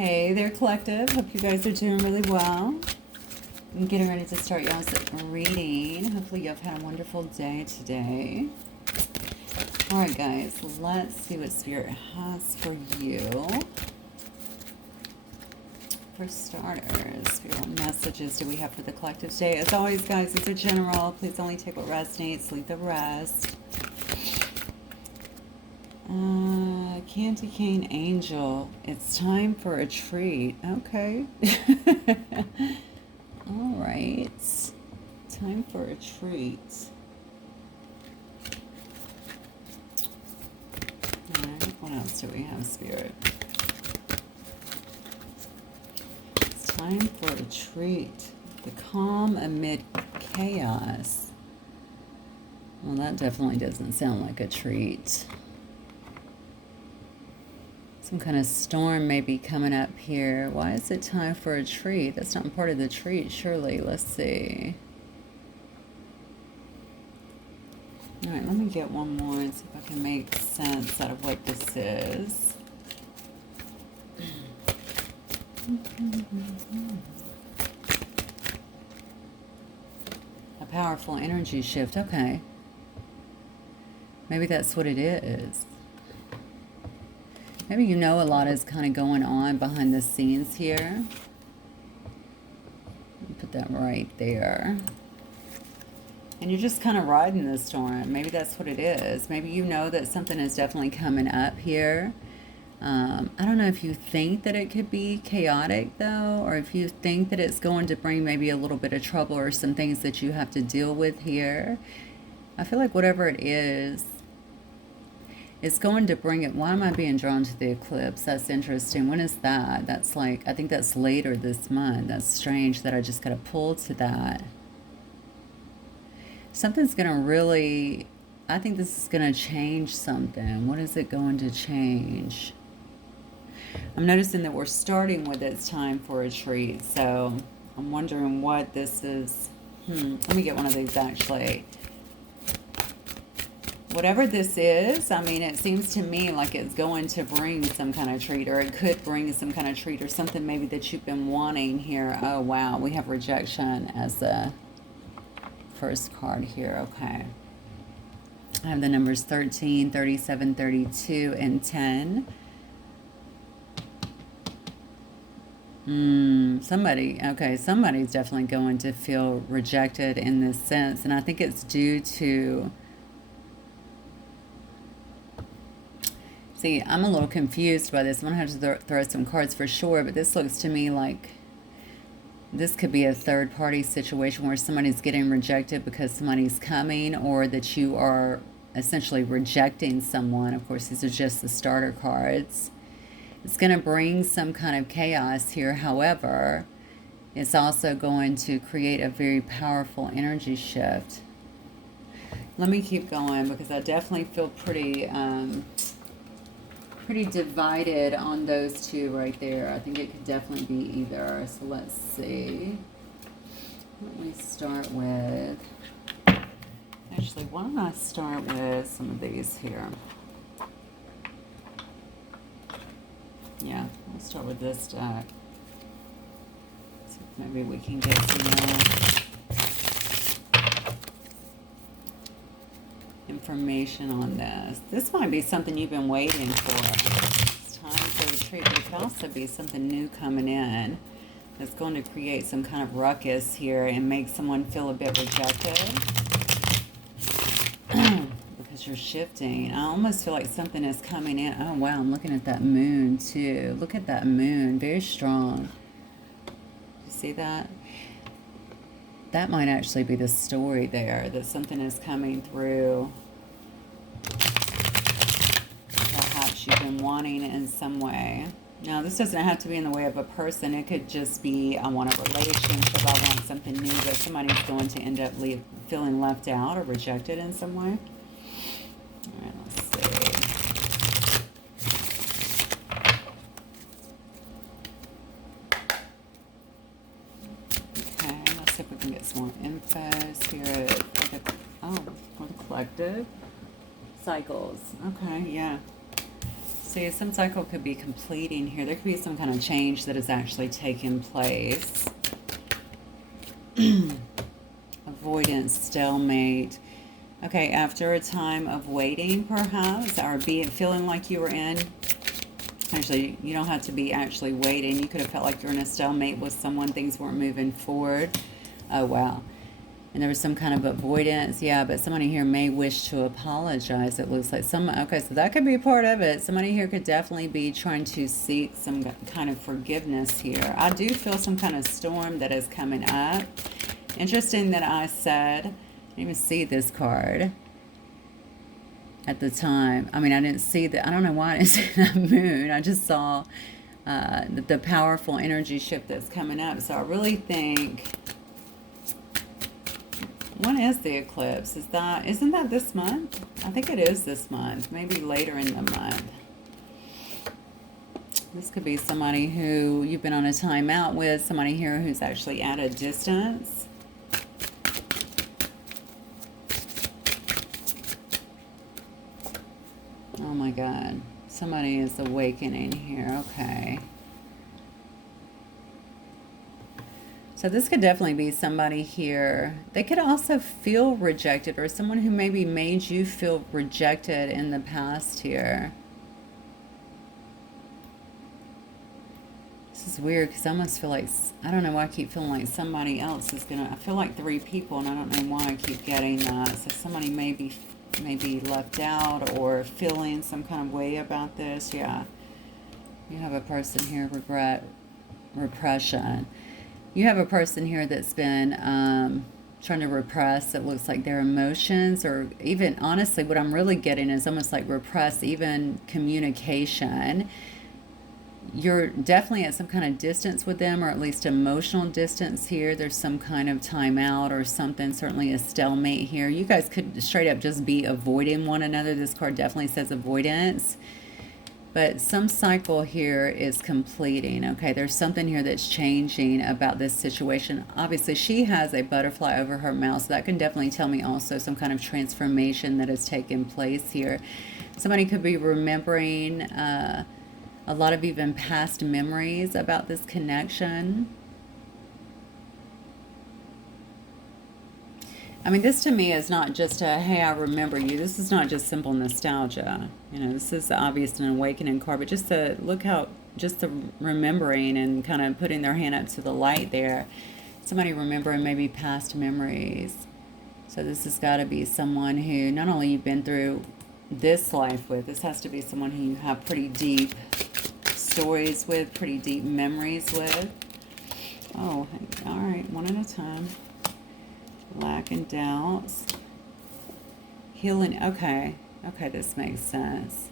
Hey there, collective. Hope you guys are doing really well. I'm getting ready to start y'all's reading. Hopefully you've had a wonderful day today. Alright guys, let's see what Spirit has for you. For starters, Spirit, what messages do we have for the collective today? As always guys, it's a general. Please only take what resonates, leave the rest. Candy Cane Angel, it's time for a treat. Okay. All right. Time for a treat. All right. What else do we have, Spirit? It's time for a treat. The calm amid chaos. Well, that definitely doesn't sound like a treat. Some kind of storm may be coming up here. Why is it time for a treat? That's not part of the treat, surely. Let's see. All right, let me get one more and see if I can make sense out of what this is. A powerful energy shift. Okay. Maybe that's what it is. Maybe you know a lot is kind of going on behind the scenes here. Put that right there. And you're just kind of riding the storm. Maybe that's what it is. Maybe you know that something is definitely coming up here. I don't know if you think that it could be chaotic though, or if you think that it's going to bring maybe a little bit of trouble or some things that you have to deal with here. I feel like whatever it is, it's going to bring it. Why am I being drawn to the eclipse? That's interesting. When is that? That's like, I think that's later this month. That's strange that I just got to pull to that. Something's going to really, I think this is going to change something. What is it going to change? I'm noticing that we're starting with it's time for a treat. So I'm wondering what this is. Let me get one of these actually. Whatever this is, I mean, it seems to me like it's going to bring some kind of treat, or it could bring some kind of treat, or something maybe that you've been wanting here. Oh, wow. We have rejection as the first card here. Okay. I have the numbers 13, 37, 32, and 10. Somebody's definitely going to feel rejected in this sense. And I think it's due to... See, I'm a little confused by this. I'm going to have to throw some cards for sure, but this looks to me like this could be a third-party situation where somebody's getting rejected because somebody's coming, or that you are essentially rejecting someone. Of course, these are just the starter cards. It's going to bring some kind of chaos here. However, it's also going to create a very powerful energy shift. Let me keep going because I definitely feel pretty divided on those two right there. I think it could definitely be either. So let's see. Let me start with... Actually, why don't I start with some of these here? Yeah, I'll start with this deck. See if maybe we can get some more information on this. This might be something you've been waiting for. It's time for a treat, but it could also be something new coming in that's going to create some kind of ruckus here and make someone feel a bit rejected. Because you're shifting. I almost feel like something is coming in. Oh wow, I'm looking at that moon too. Look at that moon, very strong. You see that? That might actually be the story there, that something is coming through. Perhaps you've been wanting in some way. Now, this doesn't have to be in the way of a person. It could just be, I want a relationship, I want something new, but somebody's going to end up feeling left out or rejected in some way. All right, let's see. Okay, let's see if we can get some more info. Spirit for the collective. Cycles. Okay, yeah. See, some cycle could be completing here. There could be some kind of change that has actually taken place. Avoidance, stalemate. Okay, after a time of waiting, perhaps, or feeling like you were in. Actually, you don't have to be actually waiting. You could have felt like you're in a stalemate with someone. Things weren't moving forward. Oh, wow. And there was some kind of avoidance. Yeah, but somebody here may wish to apologize. It looks like okay, so that could be part of it. Somebody here could definitely be trying to seek some kind of forgiveness here. I do feel some kind of storm that is coming up. Interesting that I said, I didn't even see this card at the time. I mean, I didn't see I don't know why I didn't see that moon. I just saw the powerful energy shift that's coming up. So I really think, when is the eclipse? Isn't that this month? I think it is this month, maybe later in the month. This could be somebody who you've been on a timeout with, somebody here who's actually at a distance. Oh my God. Somebody is awakening here. Okay. So this could definitely be somebody here. They could also feel rejected, or someone who maybe made you feel rejected in the past here. This is weird because I almost feel like, I don't know why I keep feeling like somebody else is I feel like 3 people, and I don't know why I keep getting that. So somebody may be left out or feeling some kind of way about this. Yeah. You have a person here, regret, repression. You have a person here that's been trying to repress, it looks like, their emotions, or even, honestly, what I'm really getting is almost like repress even communication. You're definitely at some kind of distance with them, or at least emotional distance here. There's some kind of timeout or something, certainly a stalemate here. You guys could straight up just be avoiding one another. This card definitely says avoidance. But some cycle here is completing, okay? There's something here that's changing about this situation. Obviously, she has a butterfly over her mouth, so that can definitely tell me also some kind of transformation that has taken place here. Somebody could be remembering a lot of even past memories about this connection. I mean, this to me is not just a, hey, I remember you. This is not just simple nostalgia. You know, this is obvious an awakening card, but just to look how, just the remembering and kind of putting their hand up to the light there. Somebody remembering maybe past memories. So this has got to be someone who not only you've been through this life with, this has to be someone who you have pretty deep stories with, pretty deep memories with. Oh, all right, one at a time. Lack and doubts. Healing. Okay, this makes sense.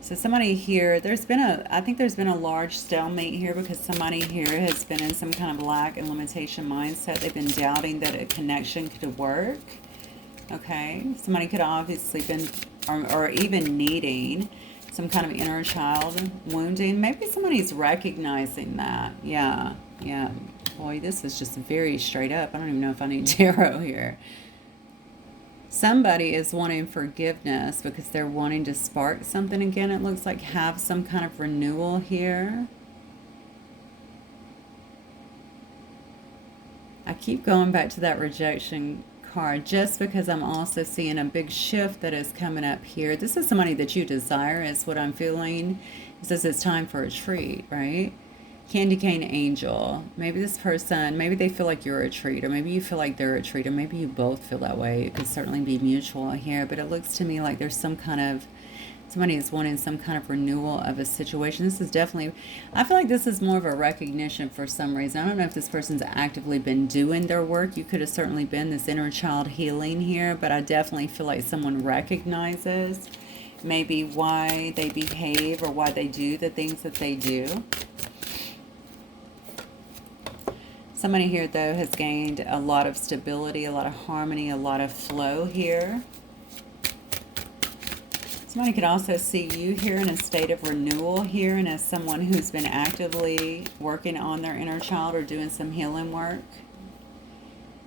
So somebody here, I think there's been a large stalemate here because somebody here has been in some kind of lack and limitation mindset. They've been doubting that a connection could work. Okay, somebody could have obviously been, or even needing some kind of inner child wounding. Maybe somebody's recognizing that. Yeah. Boy, this is just very straight up. I don't even know if I need tarot here. Somebody is wanting forgiveness because they're wanting to spark something again. It looks like have some kind of renewal here. I keep going back to that rejection card just because I'm also seeing a big shift that is coming up here. This is somebody that you desire, is what I'm feeling. It says it's time for a treat, right? Candy cane angel. Maybe this person, maybe they feel like you're a treat, or maybe you feel like they're a treat, or maybe you both feel that way. It could certainly be mutual here, but it looks to me like there's some kind of, somebody is wanting some kind of renewal of a situation. This is definitely, I feel like this is more of a recognition for some reason. I don't know if this person's actively been doing their work. You could have certainly been this inner child healing here, but I definitely feel like someone recognizes maybe why they behave or why they do the things that they do. Somebody here, though, has gained a lot of stability, a lot of harmony, a lot of flow here. Somebody could also see you here in a state of renewal here, and as someone who's been actively working on their inner child or doing some healing work.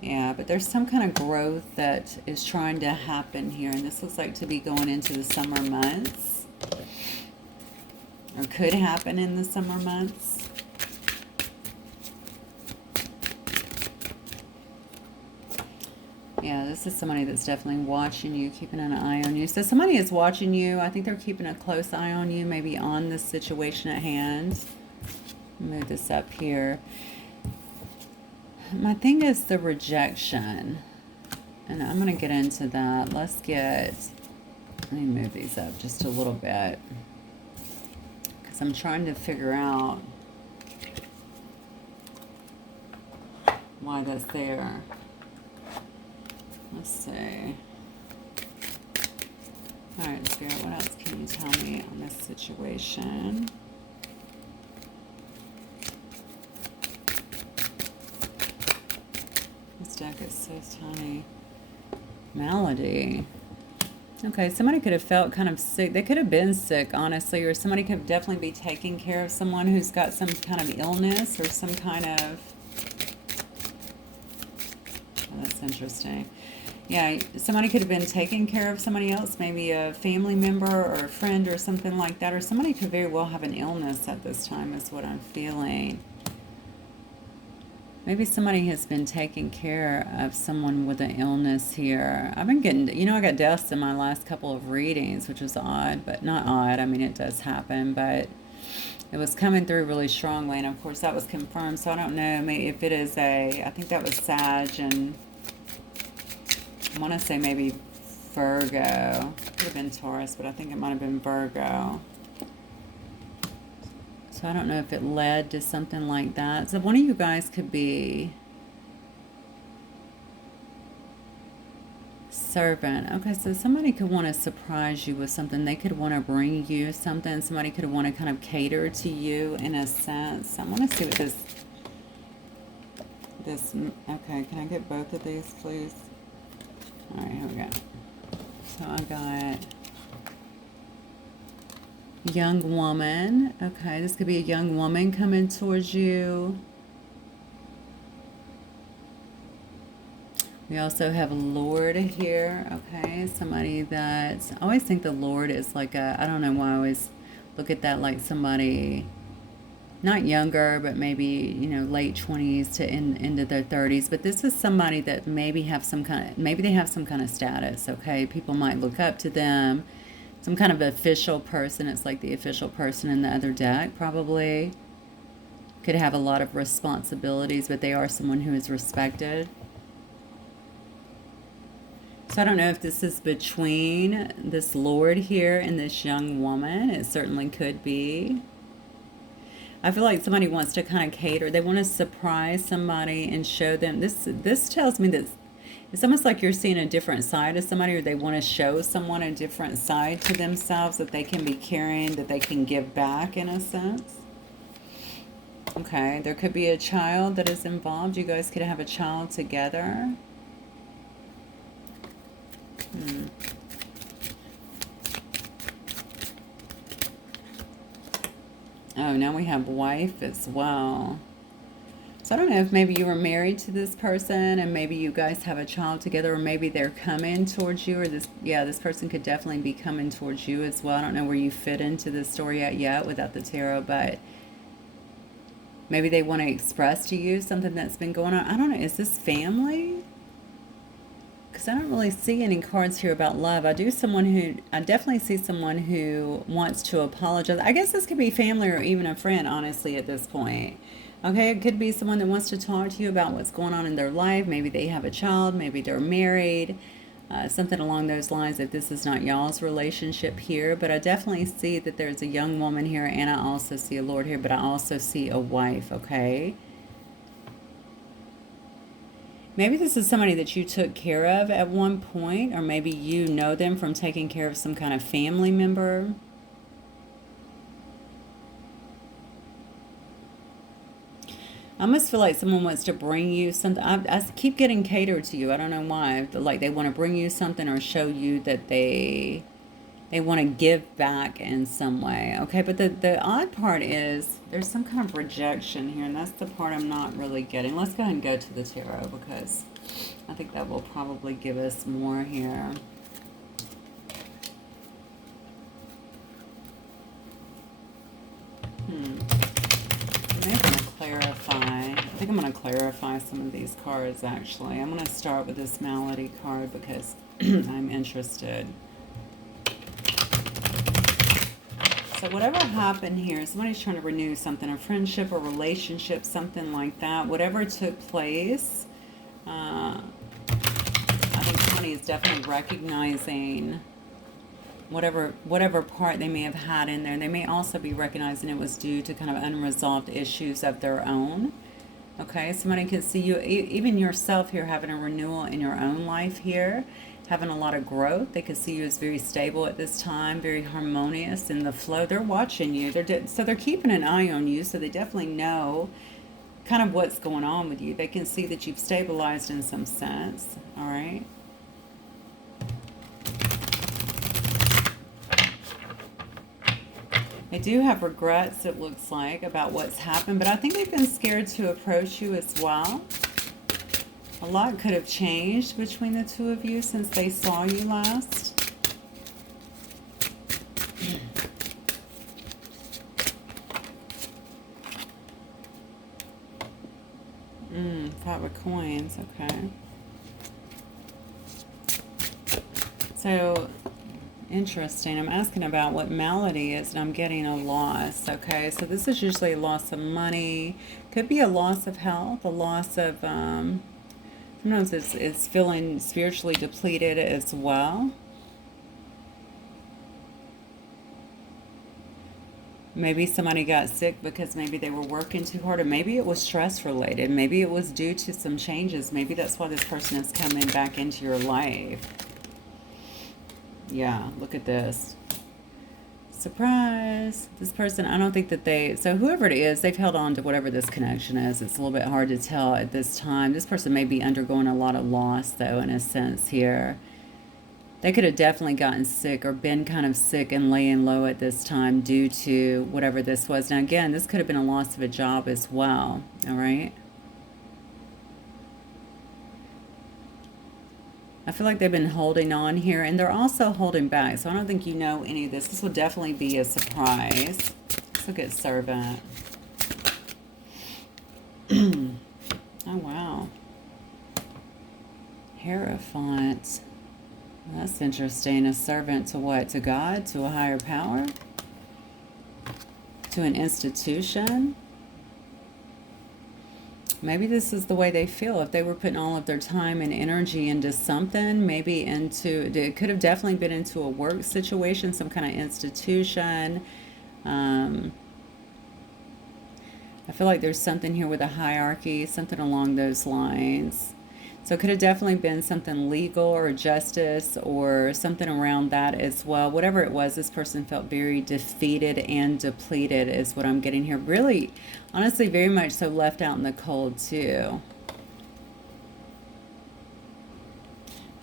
Yeah, but there's some kind of growth that is trying to happen here, and this looks like to be going into the summer months. or could happen in the summer months. Yeah, this is somebody that's definitely watching you, keeping an eye on you. So somebody is watching you. I think they're keeping a close eye on you, maybe on this situation at hand. Move this up here. My thing is the rejection. And I'm going to get into that. Let me move these up just a little bit. Because I'm trying to figure out why that's there. Let's see. Alright, Spirit, what else can you tell me on this situation? This deck is so tiny. Malady. Okay, somebody could have felt kind of sick. They could have been sick, honestly, or somebody could definitely be taking care of someone who's got some kind of illness or some kind of... Oh, that's interesting. Yeah, somebody could have been taking care of somebody else, maybe a family member or a friend or something like that, or somebody could very well have an illness at this time is what I'm feeling. Maybe somebody has been taking care of someone with an illness here. I've been getting, I got deaths in my last couple of readings, which was odd, but not odd. I mean, it does happen, but it was coming through really strongly, and of course that was confirmed, so I don't know maybe if it is I think that was Sag, and I want to say maybe Virgo. Could have been Taurus, but I think it might have been Virgo. So I don't know if it led to something like that. So one of you guys could be Servant. Okay, so somebody could want to surprise you with something. They could want to bring you something. Somebody could want to kind of cater to you in a sense. I want to see what this, okay, can I get both of these, please? All right, here we go. So I got young woman. Okay, this could be a young woman coming towards you. We also have Lord here. Okay, somebody that, I always think the Lord is like I don't know why I always look at that like somebody not younger, but maybe, late 20s to into their 30s. But this is somebody that maybe have some kind of, maybe they have some kind of status, okay? People might look up to them. Some kind of official person. It's like the official person in the other deck, probably. Could have a lot of responsibilities, but they are someone who is respected. So I don't know if this is between this Lord here and this young woman. It certainly could be. I feel like somebody wants to kind of cater. They want to surprise somebody and show them. This tells me that it's almost like you're seeing a different side of somebody, or they want to show someone a different side to themselves that they can be carrying, that they can give back in a sense. Okay, there could be a child that is involved. You guys could have a child together. Oh, now we have wife as well. So I don't know if maybe you were married to this person and maybe you guys have a child together, or maybe they're coming towards you, or this person could definitely be coming towards you as well. I don't know where you fit into this story yet without the tarot, but maybe they want to express to you something that's been going on. I don't know. Is this family? Because I don't really see any cards here about love. I definitely see someone who wants to apologize. I guess this could be family or even a friend, honestly, at this point. Okay, it could be someone that wants to talk to you about what's going on in their life. Maybe they have a child. Maybe they're married. Something along those lines, if this is not y'all's relationship here. But I definitely see that there's a young woman here, and I also see a Lord here, but I also see a wife, okay? Maybe this is somebody that you took care of at one point, or maybe you know them from taking care of some kind of family member. I almost feel like someone wants to bring you something. I keep getting catered to you. I don't know why. But like they want to bring you something or show you that they want to give back in some way. Okay, but the odd part is there's some kind of rejection here, and that's the part I'm not really getting. Let's go ahead and go to the tarot because I think that will probably give us more here. think I'm going to clarify some of these cards, actually. I'm going to start with this Malady card because I'm interested. So whatever happened here, somebody's trying to renew something, a friendship or relationship, something like that. Whatever took place, I think somebody is definitely recognizing whatever part they may have had in there. They may also be recognizing it was due to kind of unresolved issues of their own. Okay, somebody could see you, even yourself here, having a renewal in your own life here, having a lot of growth. They could see you as very stable at this time, very harmonious in the flow. They're watching you. So they're keeping an eye on you, so they definitely know kind of what's going on with you. They can see that you've stabilized in some sense. All right. They do have regrets, it looks like, about what's happened, but I think they've been scared to approach you as well. A lot could have changed between the two of you since they saw you last. Five of coins, okay. So, interesting. I'm asking about what malady is, and I'm getting a loss. Okay, so this is usually a loss of money. Could be a loss of health, a loss of, sometimes it's feeling spiritually depleted as well. Maybe somebody got sick because maybe they were working too hard, or maybe it was stress related. Maybe it was due to some changes. Maybe that's why this person is coming back into your life. Yeah, look at this. Surprise! This person, I don't think that so whoever it is, they've held on to whatever this connection is. It's a little bit hard to tell at this time. This person may be undergoing a lot of loss, though, in a sense here. They could have definitely gotten sick or been kind of sick and laying low at this time due to whatever this was. Now, again, this could have been a loss of a job as well, all right? I feel like they've been holding on here, and they're also holding back. So I don't think you know any of this. This will definitely be a surprise. Let's look at Servant. Oh, wow. Hierophant. That's interesting. A servant to what? To God? To a higher power? To an institution? Maybe this is the way they feel. If they were putting all of their time and energy into something, maybe it could have definitely been into a work situation, some kind of institution. I feel like there's something here with a hierarchy, something along those lines. So it could have definitely been something legal or justice or something around that as well. Whatever it was, this person felt very defeated and depleted is what I'm getting here. Really, honestly, very much so left out in the cold too.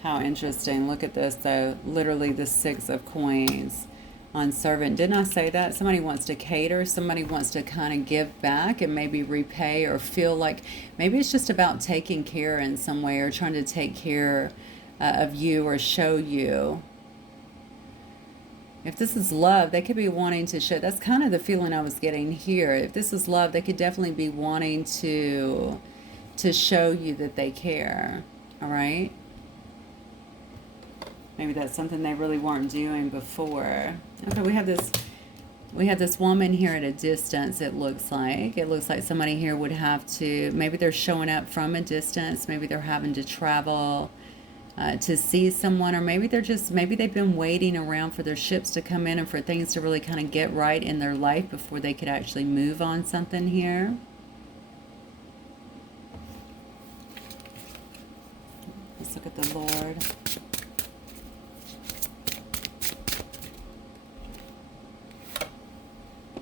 How interesting. Look at this though. Literally the Six of Coins on servant. Didn't I say that? Somebody wants to cater. Somebody wants to kind of give back and maybe repay or feel like maybe it's just about taking care in some way or trying to take care of you or show you. If this is love, they could be wanting to show. That's kind of the feeling I was getting here. If this is love, they could definitely be wanting to show you that they care. All right? Maybe that's something they really weren't doing before. Okay, we have this woman here at a distance, it looks like. It looks like somebody here would have to, maybe they're showing up from a distance, maybe they're having to travel to see someone, or maybe they've been waiting around for their ships to come in and for things to really kind of get right in their life before they could actually move on something here. Let's look at the Lord.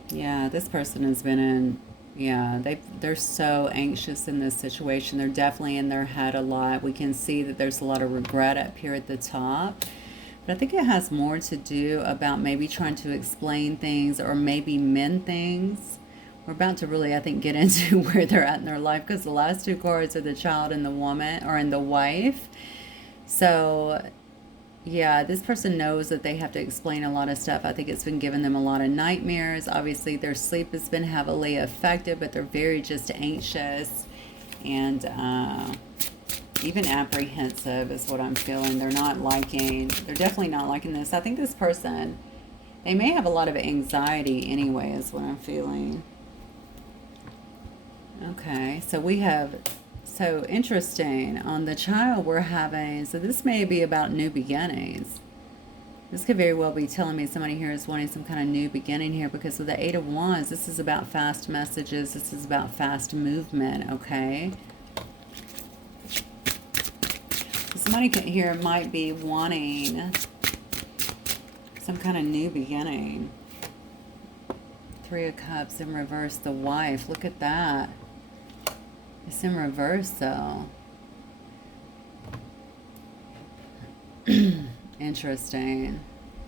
Yeah, this person has been in, yeah, they're so anxious in this situation. They're definitely in their head a lot. We can see that there's a lot of regret up here at the top. But I think it has more to do about maybe trying to explain things or maybe mend things. We're about to really, I think, get into where they're at in their life because the last two cards are the child and the woman, or in the wife. So yeah, this person knows that they have to explain a lot of stuff. I think it's been giving them a lot of nightmares. Obviously, their sleep has been heavily affected, but they're very just anxious. and even apprehensive is what I'm feeling. They're definitely not liking this. I think this person, they may have a lot of anxiety anyway, is what I'm feeling. Okay, so we have, so interesting. On the child we're having, so this may be about new beginnings. This could very well be telling me somebody here is wanting some kind of new beginning here, because with the Eight of Wands, this is about fast messages. This is about fast movement, okay? Somebody here might be wanting some kind of new beginning. Three of Cups in reverse, the wife. Look at that. It's in reverse, though. Interesting.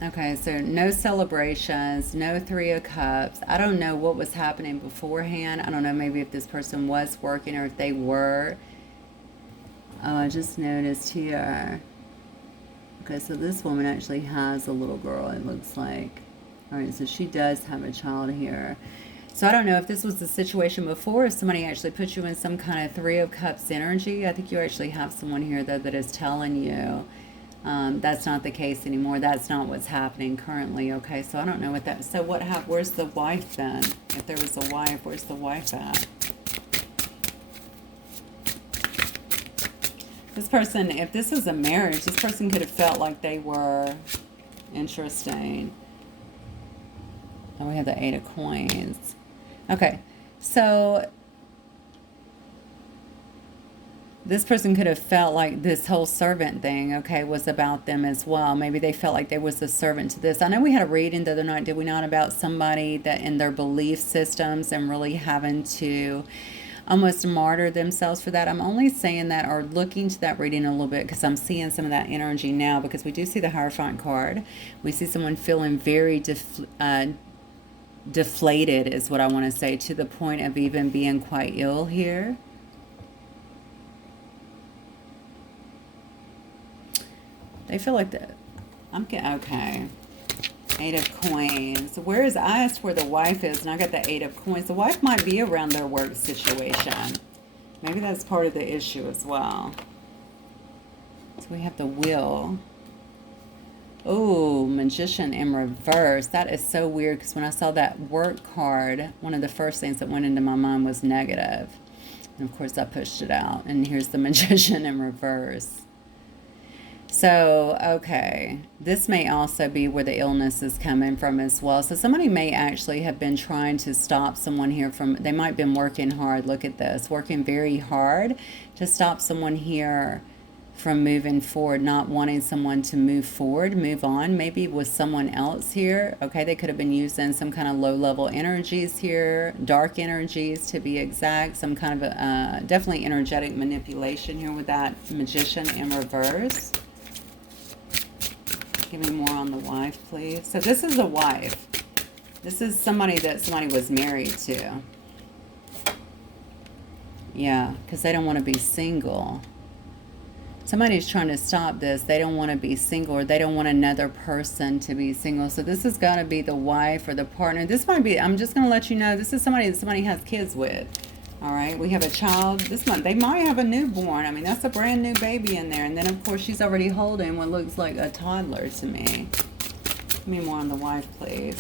Okay, so no celebrations, no Three of Cups. I don't know what was happening beforehand. I don't know maybe if this person was working or if they were. Oh, I just noticed here. Okay, so this woman actually has a little girl, it looks like. All right, so she does have a child here. So I don't know if this was the situation before, if somebody actually put you in some kind of Three of Cups energy. I think you actually have someone here, though, that is telling you that's not the case anymore. That's not what's happening currently. Okay, so I don't know what that... So where's the wife then? If there was a wife, where's the wife at? This person, if this was a marriage, this person could have felt like they were... Interesting. Oh, we have the Eight of Coins. Okay, so this person could have felt like this whole servant thing, okay, was about them as well. Maybe they felt like there was a servant to this. I know we had a reading the other night, did we not, about somebody that in their belief systems and really having to almost martyr themselves for that. I'm only saying that, or looking to that reading a little bit, because I'm seeing some of that energy now, because we do see the Hierophant card. We see someone feeling very deflated is what I want to say, to the point of even being quite ill here. They feel like that. I'm getting, okay. Eight of Coins. Where is, I asked where the wife is, and I got the Eight of Coins. The wife might be around their work situation. Maybe that's part of the issue as well. So we have the Wheel. Oh, Magician in reverse. That is so weird, because when I saw that work card, one of the first things that went into my mind was negative. And of course I pushed it out. And here's the Magician in reverse. So, okay, this may also be where the illness is coming from as well. So somebody may actually have been trying to stop someone here from, they might have been working hard, look at this, working very hard to stop someone here from moving forward, not wanting someone to move forward, move on, maybe with someone else here. Okay, they could have been using some kind of low-level energies here, dark energies to be exact, some kind of definitely energetic manipulation here with that Magician in reverse. Give me more on the wife, please. So this is a wife. This is somebody that somebody was married to. Yeah, because they don't want to be single. Somebody's trying to stop this. They don't want to be single, or they don't want another person to be single. So this has got to be the wife or the partner. This might be, I'm just going to let you know, this is somebody that somebody has kids with. All right, we have a child. This month, they might have a newborn. I mean, that's a brand new baby in there. And then, of course, she's already holding what looks like a toddler to me. Give me more on the wife, please.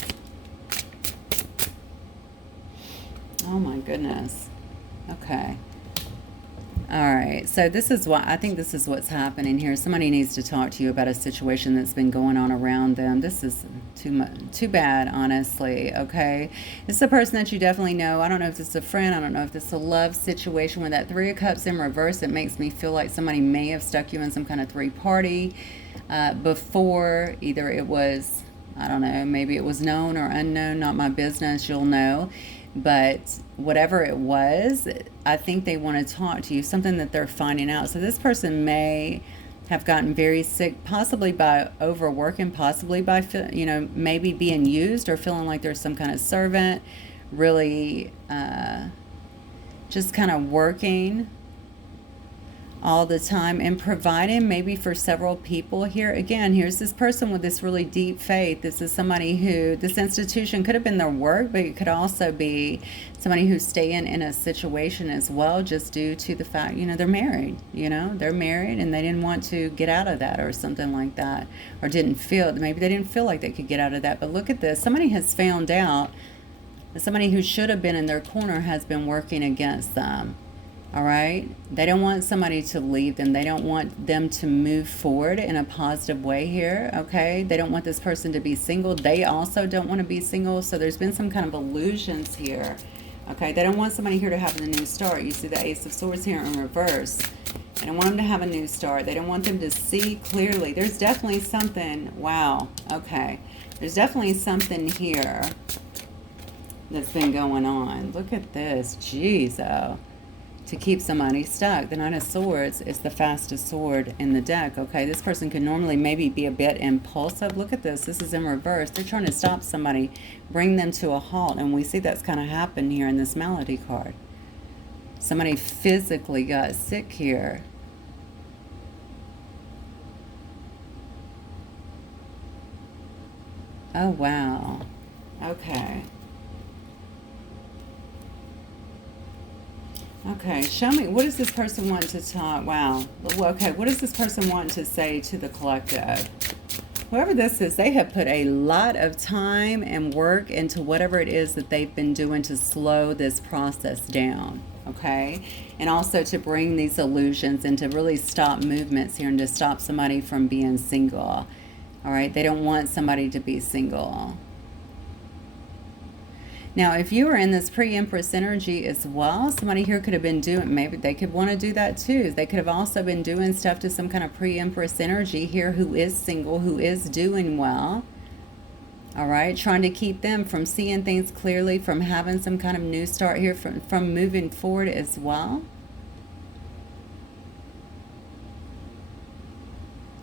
Oh, my goodness. Okay. All right, so this is what, I think this is what's happening here. Somebody needs to talk to you about a situation that's been going on around them. This is too bad, honestly, okay? This is a person that you definitely know. I don't know if this is a friend. I don't know if this is a love situation. With that Three of Cups in reverse, it makes me feel like somebody may have stuck you in some kind of three-party before. Either it was, I don't know, maybe it was known or unknown, not my business, you'll know. But whatever it was, I think they want to talk to you, something that they're finding out. So this person may have gotten very sick, possibly by overworking, possibly by, you know, maybe being used or feeling like there's some kind of servant, really just kind of working all the time and providing maybe for several people here. Again, here's this person with this really deep faith. This is somebody who, this institution could have been their work, but it could also be somebody who's staying in a situation as well, just due to the fact, you know, they're married, you know, they're married and they didn't want to get out of that or something like that, or didn't feel, maybe they didn't feel like they could get out of that. But look at this. Somebody has found out that somebody who should have been in their corner has been working against them. All right. They don't want somebody to leave them. They don't want them to move forward in a positive way here. Okay. They don't want this person to be single. They also don't want to be single. So there's been some kind of illusions here. Okay. They don't want somebody here to have a new start. You see the Ace of Swords here in reverse. They don't want them to have a new start. They don't want them to see clearly. There's definitely something. Wow. Okay. There's definitely something here that's been going on. Look at this. Jeez, oh. To keep somebody stuck. The Knight of Swords is the fastest sword in the deck. Okay, this person could normally maybe be a bit impulsive. Look at this. This is in reverse. They're trying to stop somebody, bring them to a halt. And we see that's kind of happened here in this Malady card. Somebody physically got sick here. Oh, wow. Okay. Okay, show me, what does this person want to talk? Wow. Okay, what does this person want to say to the collective? Whoever this is, they have put a lot of time and work into whatever it is that they've been doing to slow this process down, okay? And also to bring these illusions and to really stop movements here and to stop somebody from being single, all right? They don't want somebody to be single. Now, if you are in this pre-Empress energy as well, somebody here could have been doing, maybe they could want to do that too. They could have also been doing stuff to some kind of pre-Empress energy here who is single, who is doing well. All right, trying to keep them from seeing things clearly, from having some kind of new start here, from moving forward as well.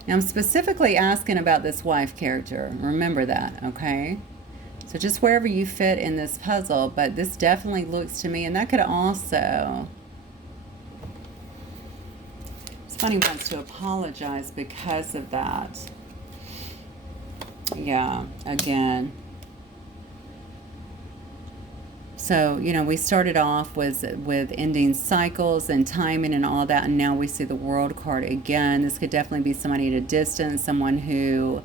Now, I'm specifically asking about this wife character. Remember that, okay? So just wherever you fit in this puzzle, but this definitely looks to me, and that could also, somebody wants to apologize because of that. Yeah, again. So, you know, we started off with ending cycles and timing and all that, and now we see the World card again. This could definitely be somebody at a distance, someone who...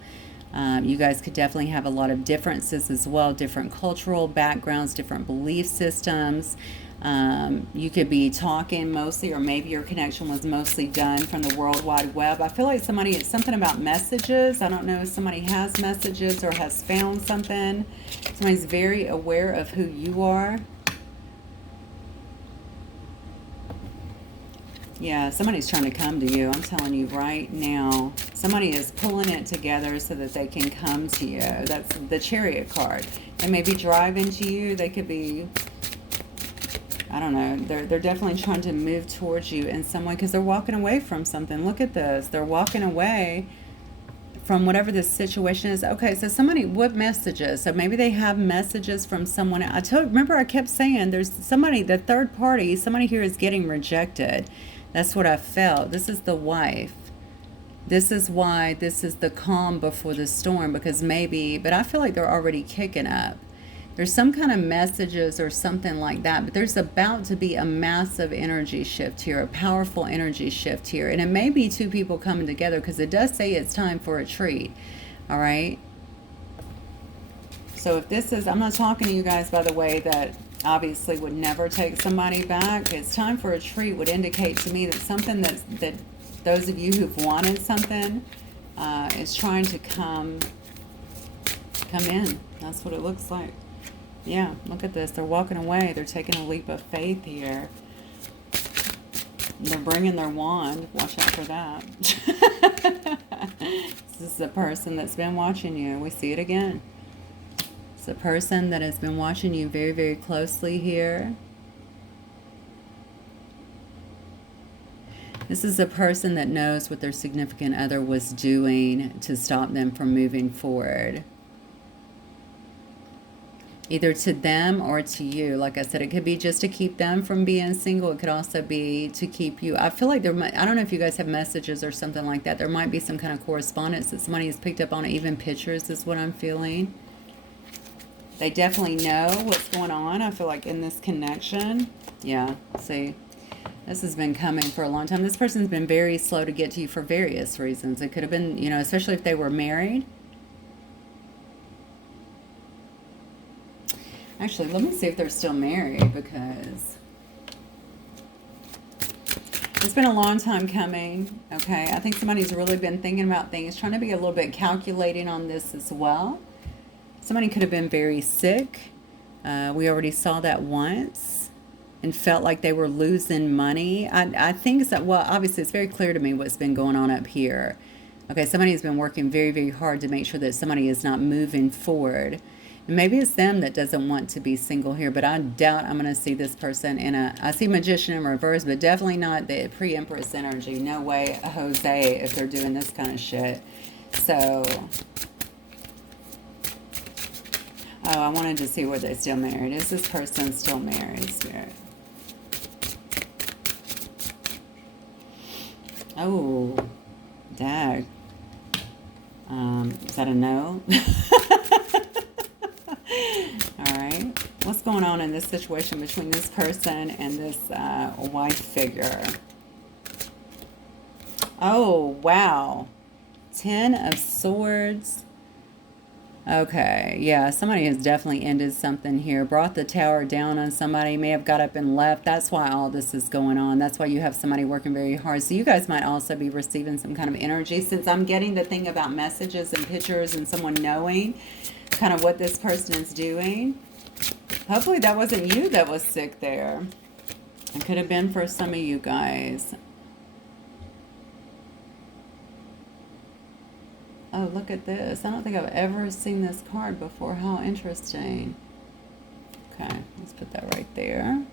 you guys could definitely have a lot of differences as well, different cultural backgrounds, different belief systems. You could be talking mostly, or maybe your connection was mostly done from the World Wide Web. I feel like somebody, it's something about messages. I don't know if somebody has messages or has found something. Somebody's very aware of who you are. Yeah, somebody's trying to come to you. I'm telling you right now. Somebody is pulling it together so that they can come to you. That's the Chariot card. They may be driving to you. They could be, I don't know. They're definitely trying to move towards you in some way because they're walking away from something. Look at this. They're walking away from whatever this situation is. Okay, so somebody, what messages? So maybe they have messages from someone. Remember I kept saying there's somebody, the third party, somebody here is getting rejected. That's what I felt. This is the wife. This is why this is the calm before the storm, because maybe, but I feel like they're already kicking up. There's some kind of messages or something like that, but there's about to be a massive energy shift here, a powerful energy shift here. And it may be two people coming together because it does say it's time for a retreat. All right. So if this is, I'm not talking to you guys, by the way, that obviously would never take somebody back. It's time for a retreat would indicate to me that something that those of you who've wanted something is trying to come in. That's what it looks like. Yeah, look at this. They're walking away. They're taking a leap of faith here. They're bringing their wand. Watch out for that. This is a person that's been watching you. We see it again. It's a person that has been watching you very, very closely here. This is a person that knows what their significant other was doing to stop them from moving forward. either to them or to you. Like I said, it could be just to keep them from being single. It could also be to keep you. I feel like there might, I don't know if you guys have messages or something like that. There might be some kind of correspondence that somebody has picked up on, even pictures is what I'm feeling. They definitely know what's going on, I feel like, in this connection. Yeah, see, this has been coming for a long time. This person's been very slow to get to you for various reasons. It could have been, you know, especially if they were married. Actually, let me see if they're still married, because it's been a long time coming, okay? I think somebody's really been thinking about things, trying to be a little bit calculating on this as well. Somebody could have been very sick. We already saw that once, and felt like they were losing money. I think that, well, obviously it's very clear to me what's been going on up here. Okay, somebody has been working very, very hard to make sure that somebody is not moving forward. Maybe it's them that doesn't want to be single here, but I doubt I'm going to see this person in a... I see Magician in reverse, but definitely not the pre-Empress energy. No way, Jose, if they're doing this kind of shit. So... Oh, I wanted to see were they still married. Is this person still married, Spirit? Oh, dag. Is that a no? Alright. What's going on in this situation between this person and this wife figure? Oh, wow. 10 of Swords. Okay, yeah, somebody has definitely ended something here. Brought the tower down on somebody. May have got up and left. That's why all this is going on. That's why you have somebody working very hard. So you guys might also be receiving some kind of energy. Since I'm getting the thing about messages and pictures and someone knowing kind of what this person is doing. Hopefully that wasn't you that was sick there. It could have been for some of you guys. Oh, look at this. I don't think I've ever seen this card before. How interesting. Okay, let's put that right there.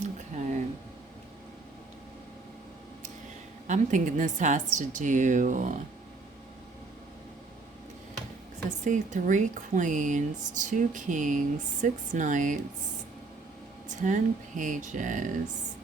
Okay. I'm thinking this has to do... because I see 3 queens, 2 kings, 6 knights, 10 pages...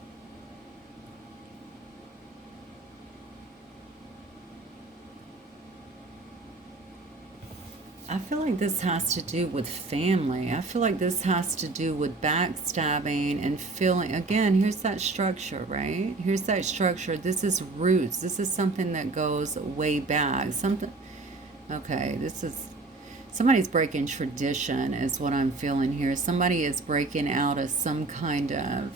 I feel like this has to do with family. I feel like this has to do with backstabbing and feeling. Again, here's that structure, right? Here's that structure. This is roots. This is something that goes way back. Something. Okay, this is... somebody's breaking tradition is what I'm feeling here. Somebody is breaking out of some kind of...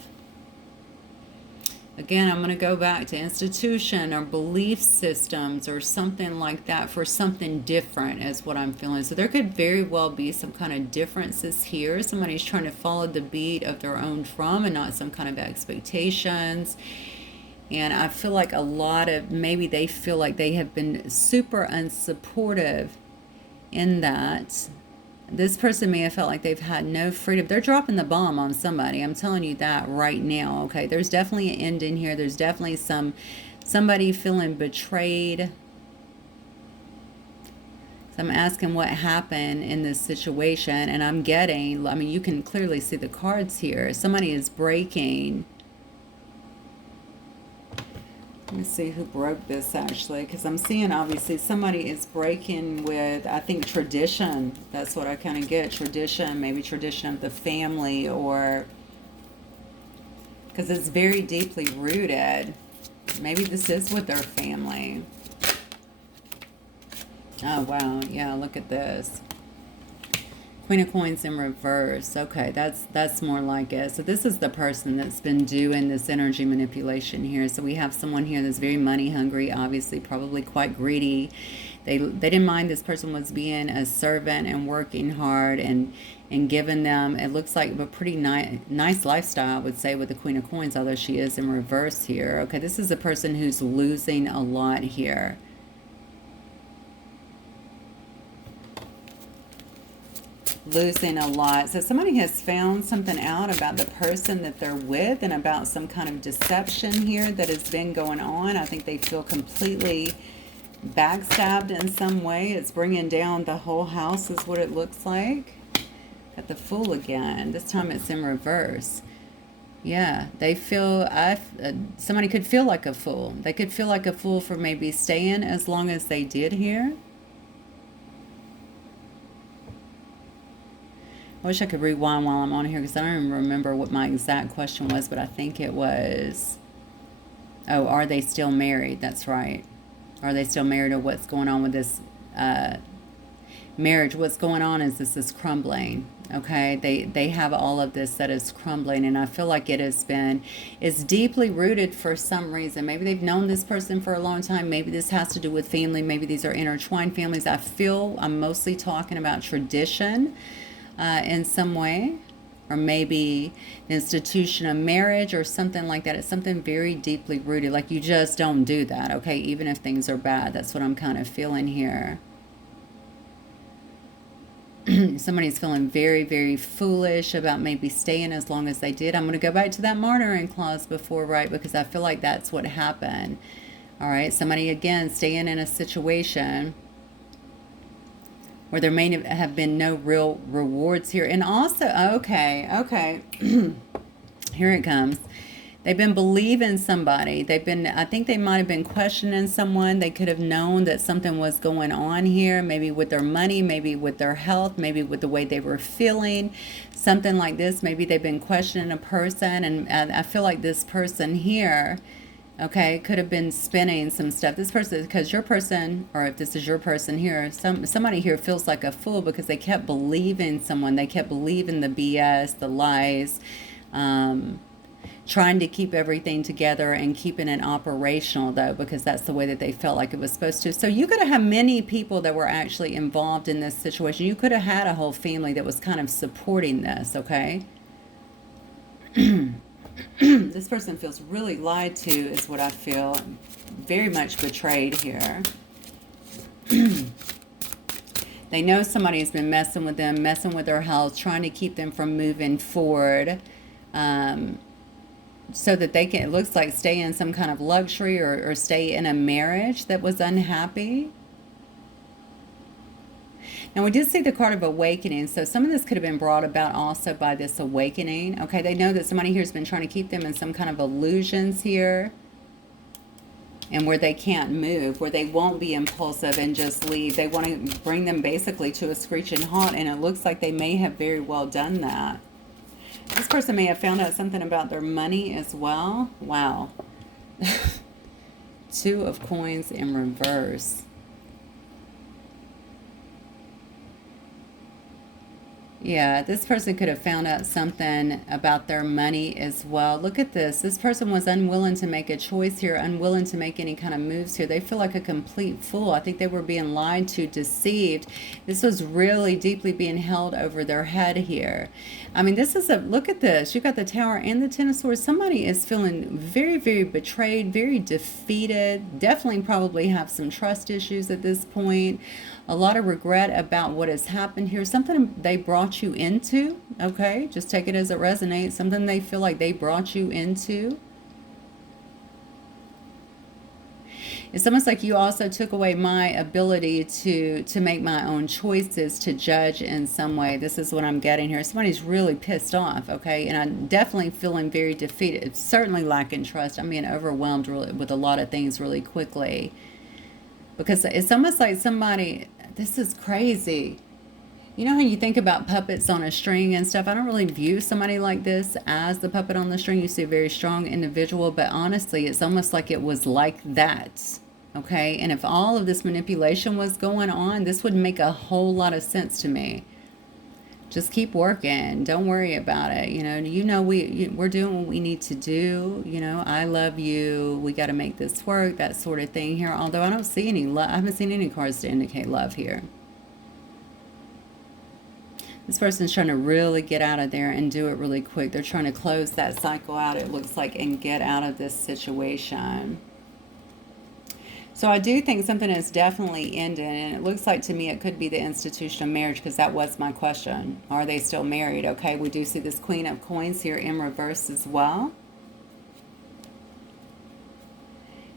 Again, I'm going to go back to institution or belief systems or something like that for something different is what I'm feeling. So there could very well be some kind of differences here. Somebody's trying to follow the beat of their own drum and not some kind of expectations. And I feel like a lot of, maybe they feel like they have been super unsupportive in that. This person may have felt like they've had no freedom. They're dropping the bomb on somebody. I'm telling you that right now, okay? There's definitely an end in here. There's definitely somebody feeling betrayed. So I'm asking what happened in this situation, and I'm getting, I mean, you can clearly see the cards here. Somebody is breaking... Let me see who broke this, actually, because I'm seeing, obviously, somebody is breaking with, I think, tradition. That's what I kind of get. Tradition, maybe tradition of the family, or... because it's very deeply rooted. Maybe this is with their family. Oh, wow. Yeah, look at this. Queen of Coins in reverse. Okay, that's more like it. So this is the person that's been doing this energy manipulation here. So we have someone here that's very money hungry, obviously, probably quite greedy. They didn't mind this person was being a servant and working hard and giving them, it looks like a pretty nice lifestyle, I would say, with the Queen of Coins, although she is in reverse here. Okay, this is a person who's losing a lot here. Losing a lot. So somebody has found something out about the person that they're with and about some kind of deception here that has been going on. I think they feel completely backstabbed in some way. It's bringing down the whole house is what it looks like. Got the Fool again. This time it's in reverse. Yeah, they feel, somebody could feel like a fool. They could feel like a fool for maybe staying as long as they did here. I wish I could rewind while I'm on here because I don't even remember what my exact question was, but I think it was, oh, are they still married? That's right. Are they still married, or what's going on with this marriage? What's going on is this is crumbling. Okay, they have all of this that is crumbling, and I feel like it's deeply rooted for some reason. Maybe they've known this person for a long time. Maybe this has to do with family. Maybe these are intertwined families. I feel I'm mostly talking about tradition in some way, or maybe the institution of marriage or something like that. It's something very deeply rooted. Like you just don't do that, okay, even if things are bad. That's what I'm kind of feeling here. Somebody's feeling very, very foolish about maybe staying as long as they did. I'm going to go back to that martyring clause before, right, because I feel like that's what happened. All right, somebody, again, staying in a situation where there may have been no real rewards here. And also, okay, here it comes. They've been believing somebody. I think they might have been questioning someone. They could have known that something was going on here, maybe with their money, maybe with their health, maybe with the way they were feeling, something like this. Maybe they've been questioning a person, and I feel like this person here, okay, could have been spinning some stuff. This person, because your person, or if this is your person here, somebody here feels like a fool because they kept believing someone. They kept believing the BS, the lies, trying to keep everything together and keeping it operational, though, because that's the way that they felt like it was supposed to. So you could have many people that were actually involved in this situation. You could have had a whole family that was kind of supporting this, okay? This person feels really lied to, is what I feel. Very much betrayed here. They know somebody's been messing with them, messing with their health, trying to keep them from moving forward, so that they can, it looks like, stay in some kind of luxury, or stay in a marriage that was unhappy. Now, we did see the card of awakening, so some of this could have been brought about also by this awakening. Okay, they know that somebody here has been trying to keep them in some kind of illusions here, and where they can't move, where they won't be impulsive and just leave. They want to bring them basically to a screeching halt, and it looks like they may have very well done that. This person may have found out something about their money as well. Wow. Two of Coins in reverse. Yeah, this person could have found out something about their money as well. Look at this. This person was unwilling to make a choice here, unwilling to make any kind of moves here. They feel like a complete fool. I think they were being lied to, deceived. This was really deeply being held over their head here. I mean, this is look at this. You got the Tower and the Ten of Swords. Somebody is feeling very, very betrayed, very defeated. Definitely probably have some trust issues at this point. A lot of regret about what has happened here. Something they brought you into, okay? Just take it as it resonates. Something they feel like they brought you into. It's almost like you also took away my ability to make my own choices, to judge in some way. This is what I'm getting here. Somebody's really pissed off, okay? And I'm definitely feeling very defeated. It's certainly lacking trust. I'm being overwhelmed really, with a lot of things really quickly. Because it's almost like somebody, this is crazy. You know how you think about puppets on a string and stuff? I don't really view somebody like this as the puppet on the string. You see a very strong individual, but honestly, it's almost like it was like that, okay? And if all of this manipulation was going on, this would make a whole lot of sense to me. Just keep working. Don't worry about it. We're doing what we need to do. I love you. We got to make this work, that sort of thing here. Although I don't see any love. I haven't seen any cards to indicate love here. This person's trying to really get out of there and do it really quick. They're trying to close that cycle out, it looks like, and get out of this situation. So I do think something is definitely ending, and it looks like to me it could be the institution of marriage, because that was my question. Are they still married? Okay, we do see this Queen of Coins here in reverse as well.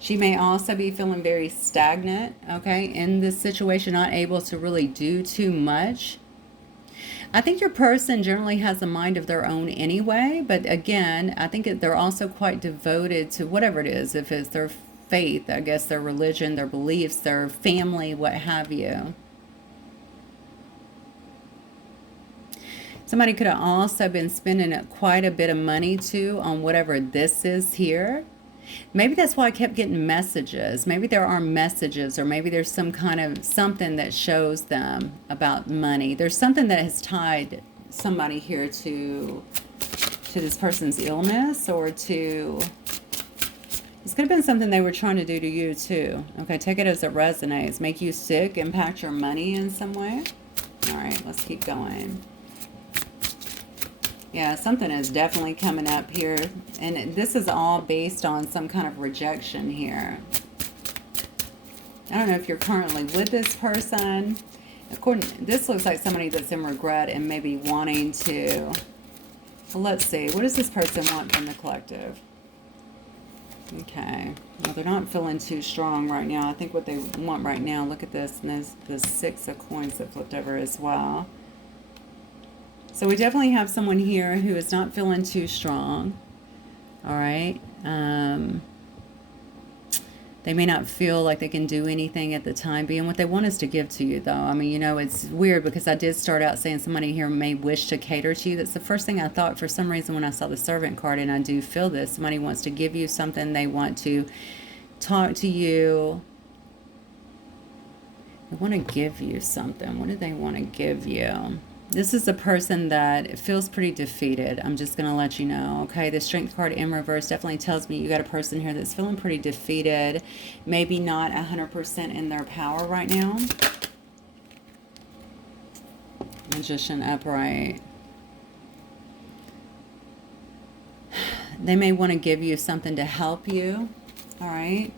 She may also be feeling very stagnant, okay, in this situation, not able to really do too much. I think your person generally has a mind of their own anyway, but again, I think they're also quite devoted to whatever it is, if it's their faith, I guess their religion, their beliefs, their family, what have you. Somebody could have also been spending quite a bit of money too on whatever this is here. Maybe that's why I kept getting messages. Maybe there are messages, or maybe there's some kind of something that shows them about money. There's something that has tied somebody here to this person's illness, or to, this could have been something they were trying to do to you too. Okay, take it as it resonates. Make you sick, impact your money in some way. All right, let's keep going. Yeah, something is definitely coming up here. And this is all based on some kind of rejection here. I don't know if you're currently with this person. This looks like somebody that's in regret and maybe wanting to... Well, let's see. What does this person want from the collective? Okay. Well, they're not feeling too strong right now. I think what they want right now, look at this. And there's the 6 of coins that flipped over as well. So we definitely have someone here who is not feeling too strong. All right. They may not feel like they can do anything at the time being. What they want is to give to you, though. I mean, you know, it's weird because I did start out saying somebody here may wish to cater to you. That's the first thing I thought for some reason when I saw the Servant card, and I do feel this. Somebody wants to give you something. They want to talk to you. They want to give you something. What do they want to give you? This is a person that feels pretty defeated. I'm just going to let you know, okay? The Strength card in reverse definitely tells me you got a person here that's feeling pretty defeated. Maybe not 100% in their power right now. Magician upright. They may want to give you something to help you, all right?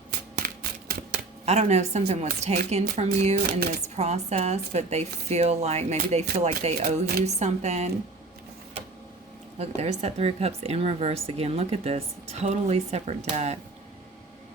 I don't know if something was taken from you in this process, but they feel like, maybe they feel like they owe you something. Look, there's that 3 of Cups in reverse again. Look at this. Totally separate deck.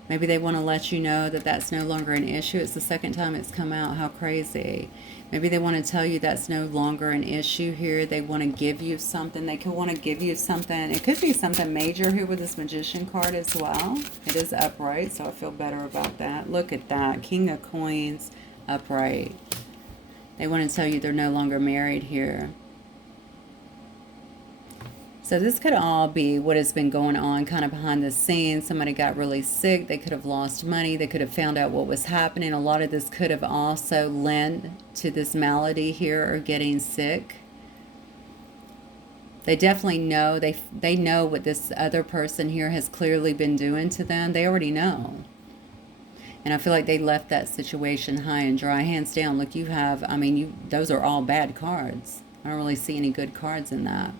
Maybe they want to let you know that that's no longer an issue. It's the second time it's come out. How crazy. Maybe they want to tell you that's no longer an issue here. They want to give you something. They could want to give you something. It could be something major here with this Magician card as well. It is upright, so I feel better about that. Look at that. King of Coins, upright. They want to tell you they're no longer married here. So this could all be what has been going on kind of behind the scenes. Somebody got really sick. They could have lost money. They could have found out what was happening. A lot of this could have also led to this malady here, or getting sick. They definitely know. They know what this other person here has clearly been doing to them. They already know. And I feel like they left that situation high and dry. Hands down. Look, you have, I mean, those are all bad cards. I don't really see any good cards in that.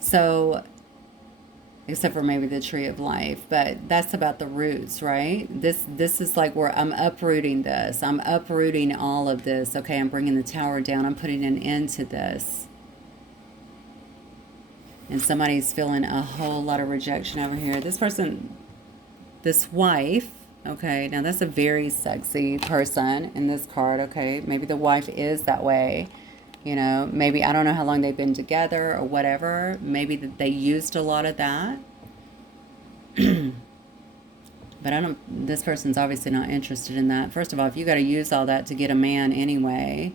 So, except for maybe the Tree of Life, but that's about the roots, right? This is like where I'm uprooting this. I'm uprooting all of this. Okay, I'm bringing the Tower down. I'm putting an end to this. And somebody's feeling a whole lot of rejection over here. This person, this wife, okay, now that's a very sexy person in this card, okay? Maybe the wife is that way. You know, maybe, I don't know how long they've been together or whatever. Maybe that they used a lot of that. But this person's obviously not interested in that. First of all, if you got to use all that to get a man anyway,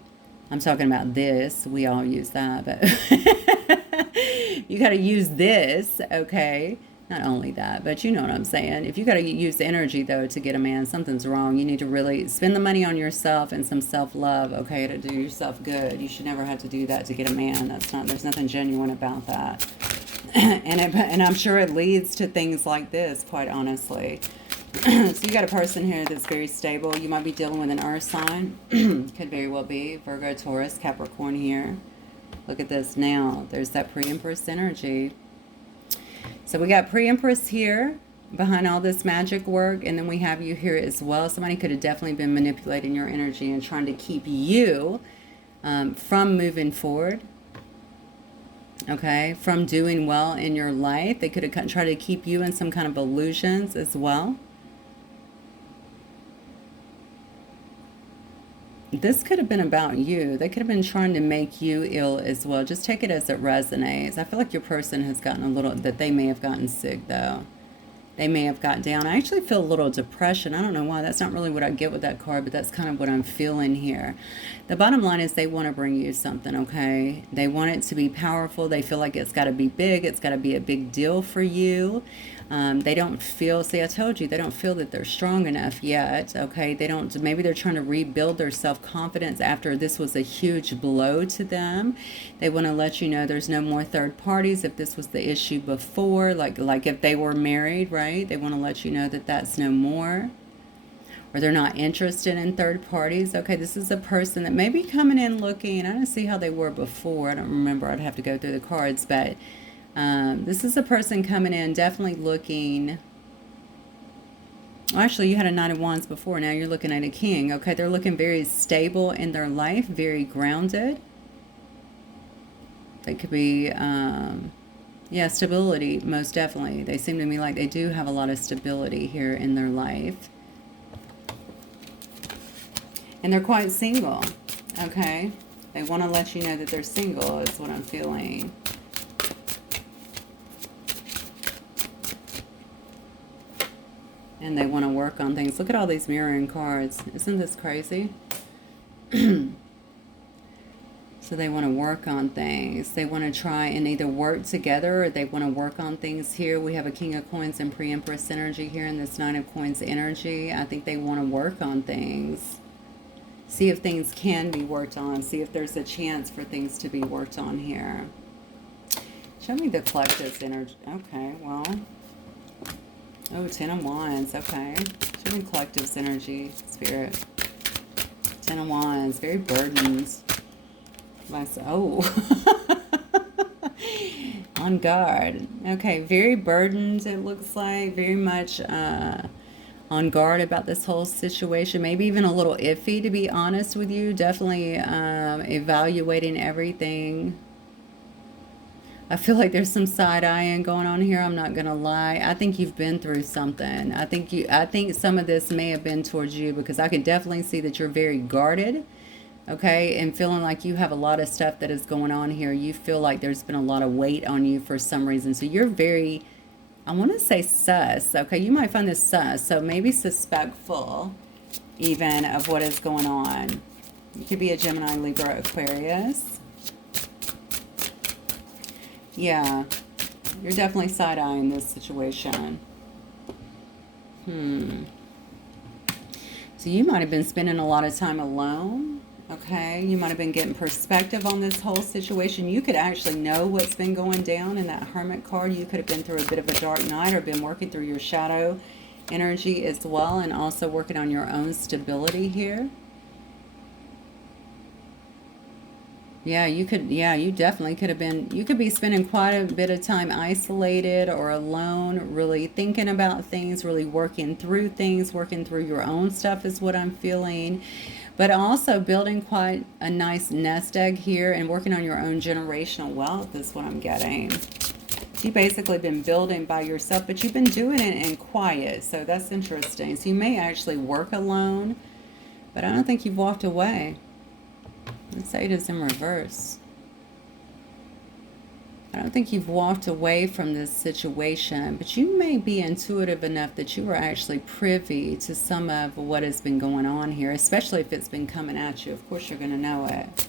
I'm talking about this. We all use that, but you got to use this, okay? Not only that, but you know what I'm saying. If you got to use energy, though, to get a man, something's wrong. You need to really spend the money on yourself and some self-love, okay, to do yourself good. You should never have to do that to get a man. There's nothing genuine about that. And I'm sure it leads to things like this, quite honestly. So you got a person here that's very stable. You might be dealing with an earth sign. Could very well be Virgo, Taurus, Capricorn here. Look at this now. There's that pre-empress energy. So we got pre-empress here behind all this magic work, and then we have you here as well. Somebody could have definitely been manipulating your energy and trying to keep you from moving forward, okay, from doing well in your life. They could have tried to keep you in some kind of illusions as well. this could have been about you. They could have been trying to make you ill as well. Just take it as it resonates. I feel like your person has gotten a little, that they may have gotten sick though. They may have got down. I actually feel a little depression. I don't know why. That's not really what I get with that card, but that's kind of what I'm feeling here. The bottom line is they want to bring you something, okay? They want it to be powerful. They feel like it's got to be big. It's got to be a big deal for you. They don't feel, see, I told you, they don't feel that they're strong enough yet, okay? They don't, maybe they're trying to rebuild their self-confidence after this was a huge blow to them. They want to let you know there's no more third parties if this was the issue before, like if they were married, right? They want to let you know that that's no more. Or they're not interested in third parties. Okay, this is a person that may be coming in looking, I don't see how they were before. I don't remember. I'd have to go through the cards, but this is a person coming in definitely looking. Well, actually, you had a Knight of Wands before. Now you're looking at a King. Okay, they're looking very stable in their life, very grounded. They could be, yeah, stability, most definitely. They seem to me like they do have a lot of stability here in their life. And they're quite single, okay? They want to let you know that they're single is what I'm feeling. And they want to work on things. Look at all these mirroring cards. Isn't this crazy? So they want to work on things. They want to try and either work together or they want to work on things here. We have a King of Coins and Pre-Empress energy here and this Nine of Coins energy. I think they want to work on things. See if things can be worked on. See if there's a chance for things to be worked on here. Show me the collective's energy. Okay, well. Oh, 10 of Wands. Okay. Show me collective's energy, Spirit. 10 of Wands. Very burdened. Oh. On guard. Okay, very burdened, it looks like. Very much on guard about this whole situation. Maybe even a little iffy, to be honest with you. Definitely evaluating everything. I feel like there's some side-eyeing going on here. I'm not gonna lie. I think you've been through something. I think some of this may have been towards you, because I can definitely see that you're very guarded, okay, and feeling like you have a lot of stuff that is going on here. You feel like there's been a lot of weight on you for some reason. So you're very, I want to say sus, okay? You might find this sus, so maybe suspectful even of what is going on. You could be a Gemini, Libra, Aquarius. Yeah, you're definitely side-eyeing this situation. So you might have been spending a lot of time alone, okay? You might have been getting perspective on this whole situation. You could actually know what's been going down in that Hermit card. You could have been through a bit of a dark night or been working through your shadow energy as well, and also working on your own stability here. Yeah, you definitely could have been, you could be spending quite a bit of time isolated or alone, really thinking about things, really working through things, working through your own stuff is what I'm feeling. But also building quite a nice nest egg here and working on your own generational wealth is what I'm getting. You've basically been building by yourself, but you've been doing it in quiet, so that's interesting. So you may actually work alone, but I don't think you've walked away. Let's say it is in reverse. I don't think you've walked away from this situation, but you may be intuitive enough that you are actually privy to some of what has been going on here, especially if it's been coming at you. Of course, you're going to know it.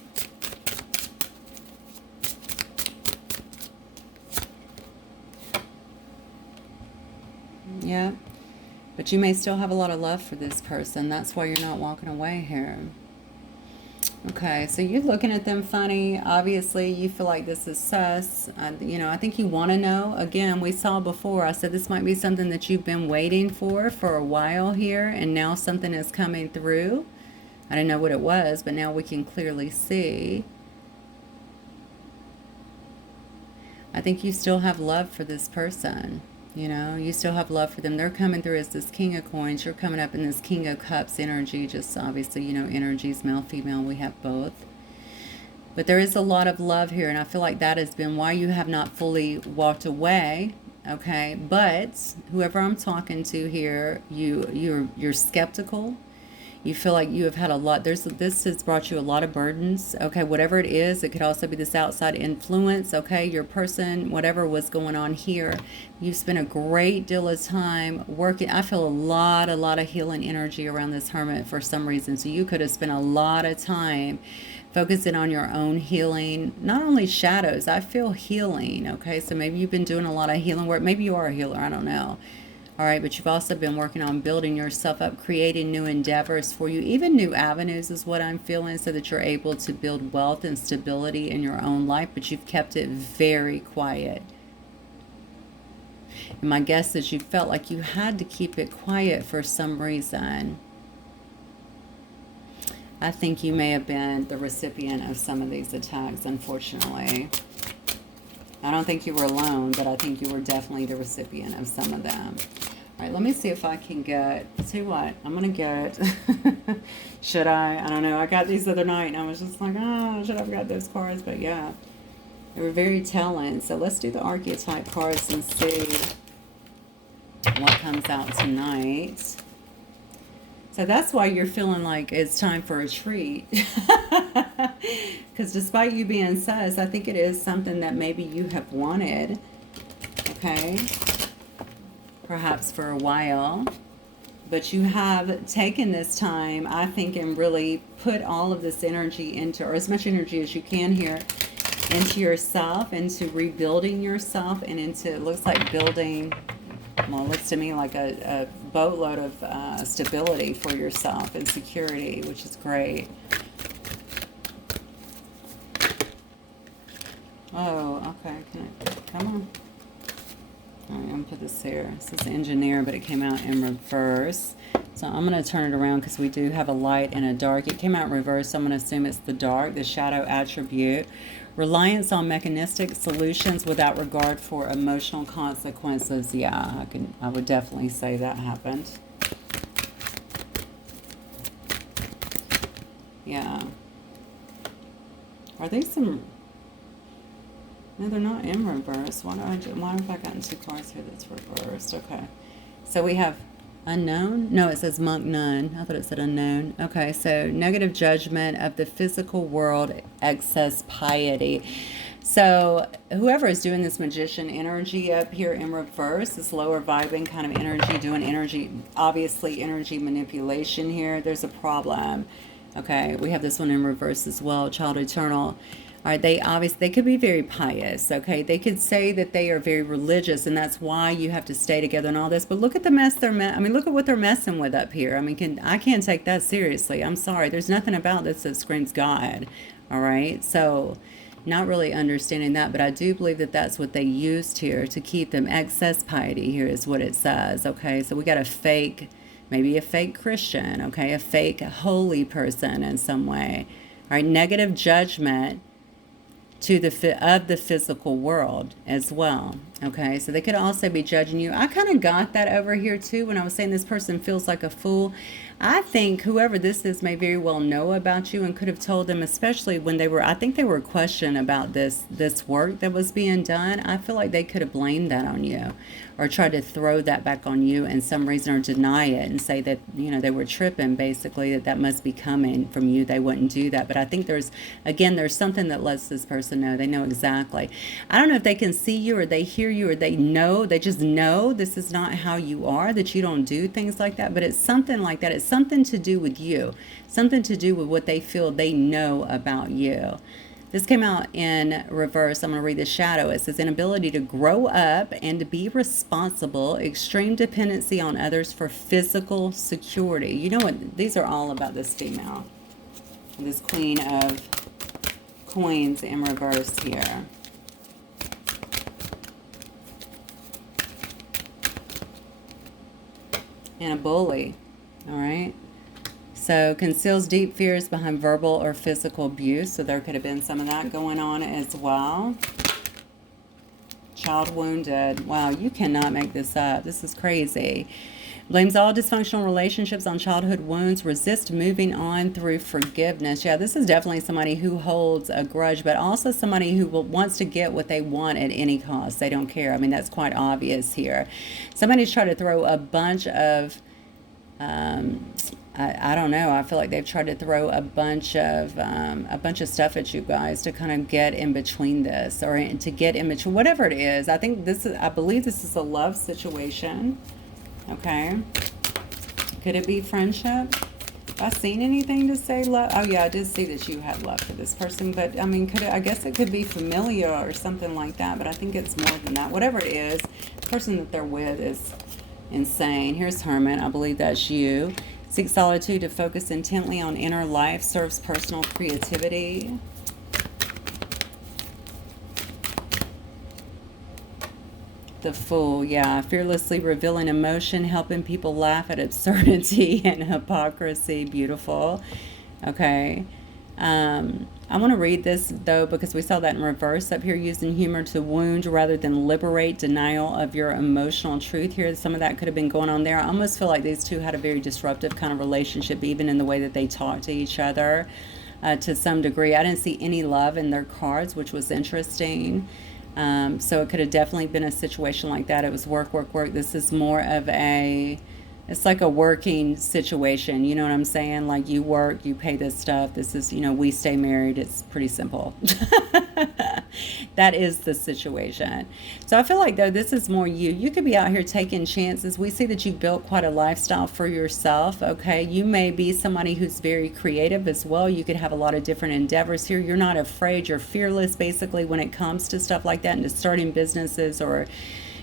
Yeah, but you may still have a lot of love for this person. That's why you're not walking away here. Okay, so you're looking at them funny. Obviously, you feel like this is sus. You know, I think you want to know. Again, we saw before, I said this might be something that you've been waiting for a while here, and now something is coming through. I didn't know what it was, but now we can clearly see. I think you still have love for this person. You know, you still have love for them. They're coming through as this King of Coins. You're coming up in this King of Cups energy. Just obviously, you know, energies, male, female. We have both. But there is a lot of love here. And I feel like that has been why you have not fully walked away. Okay. But whoever I'm talking to here, you're skeptical. You feel like you have had a lot. This has brought you a lot of burdens. Okay, whatever it is, it could also be this outside influence. Okay, your person, whatever was going on here, you've spent a great deal of time working. I feel a lot of healing energy around this Hermit for some reason. So you could have spent a lot of time focusing on your own healing, not only shadows. I feel healing. Okay, so maybe you've been doing a lot of healing work. Maybe you are a healer. I don't know. All right, but you've also been working on building yourself up, creating new endeavors for you, even new avenues is what I'm feeling, so that you're able to build wealth and stability in your own life, but you've kept it very quiet. And my guess is you felt like you had to keep it quiet for some reason. I think you may have been the recipient of some of these attacks, unfortunately. I don't think you were alone, but I think you were definitely the recipient of some of them. All right, let me see if I can get, see what, I'm going to get, should I don't know, I got these the other night and I was just like, oh, should I have got those cards? But yeah, they were very telling. So let's do the archetype cards and see what comes out tonight. So that's why you're feeling like it's time for a treat. Because despite you being sus, I think it is something that maybe you have wanted. Okay. Perhaps for a while. But you have taken this time, I think, and really put all of this energy into, or as much energy as you can here, into yourself, into rebuilding yourself, and into, it looks like building, well, it looks to me like a boatload of stability for yourself and security, which is great. Oh, okay. Come on. All right, I'm going to put this here. This is engineer, but it came out in reverse. So I'm going to turn it around because we do have a light and a dark. It came out in reverse, so I'm going to assume it's the dark, the shadow attribute. Reliance on mechanistic solutions without regard for emotional consequences. Yeah, I would definitely say that happened. Yeah. Are these some... No, they're not in reverse. Why have I gotten two cards here that's reversed? Okay. So we have unknown. No, it says monk none. I thought it said unknown. Okay, so negative judgment of the physical world, excess piety. So whoever is doing this magician energy up here in reverse, this lower vibing kind of energy, doing energy, obviously energy manipulation here, there's a problem. Okay, we have this one in reverse as well, child eternal. All right, they could be very pious, okay? They could say that they are very religious, and that's why you have to stay together and all this. But look at the mess look at what they're messing with up here. I mean, I can't take that seriously. I'm sorry. There's nothing about this that screams God, all right? So, not really understanding that, but I do believe that that's what they used here to keep them. Excess piety here is what it says, okay? So we got a fake, maybe a fake Christian, okay? A fake holy person in some way. All right, negative judgment to the physical world as well. Okay, so they could also be judging you. I kind of got that over here too when I was saying this person feels like a fool. I think whoever this is may very well know about you and could have told them, especially when they were, I think they were questioning about this work that was being done. I feel like they could have blamed that on you or tried to throw that back on you in some reason, or deny it and say that, you know, they were tripping, basically, that must be coming from you. They wouldn't do that. But I think there's something that lets this person know. They know exactly. I don't know if they can see you or they hear you or they just know this is not how you are, that you don't do things like that, but it's something like that. It's something to do with you, something to do with what they feel they know about you. This came out in reverse. I'm going to read the shadow. It says inability to grow up and to be responsible, extreme dependency on others for physical security. You know what? These are all about this female, this Queen of Coins in reverse here. And a bully, all right? So conceals deep fears behind verbal or physical abuse. So there could have been some of that going on as well. Child wounded. Wow, you cannot make this up. This is crazy. Blames all dysfunctional relationships on childhood wounds. Resist moving on through forgiveness. Yeah, this is definitely somebody who holds a grudge, but also somebody who wants to get what they want at any cost. They don't care. I mean, that's quite obvious here. Somebody's trying to throw a bunch of I don't know. I feel like they've tried to throw a bunch of stuff at you guys to kind of get in between this, or to get in between whatever it is. I believe this is a love situation. Okay. Could it be friendship? Have I seen anything to say love? Oh yeah, I did see that you had love for this person, but I mean, I guess it could be familiar or something like that, but I think it's more than that. Whatever it is, the person that they're with is insane. Here's Hermit. I believe that's you. Seek solitude to focus intently on inner life. Serves personal creativity. The Fool, yeah. Fearlessly revealing emotion, helping people laugh at absurdity and hypocrisy. Beautiful. Okay. I want to read this, though, because we saw that in reverse up here, using humor to wound rather than liberate, denial of your emotional truth here. Some of that could have been going on there. I almost feel like these two had a very disruptive kind of relationship, even in the way that they talk to each other to some degree. I didn't see any love in their cards, which was interesting. So it could have definitely been a situation like that. It was work, work, work. This is more of it's like a working situation. You know what I'm saying? Like, you work, you pay this stuff. This is, we stay married. It's pretty simple. That is the situation. So I feel like, though, this is more you. You could be out here taking chances. We see that you've built quite a lifestyle for yourself, okay? You may be somebody who's very creative as well. You could have a lot of different endeavors here. You're not afraid. You're fearless, basically, when it comes to stuff like that, and to starting businesses or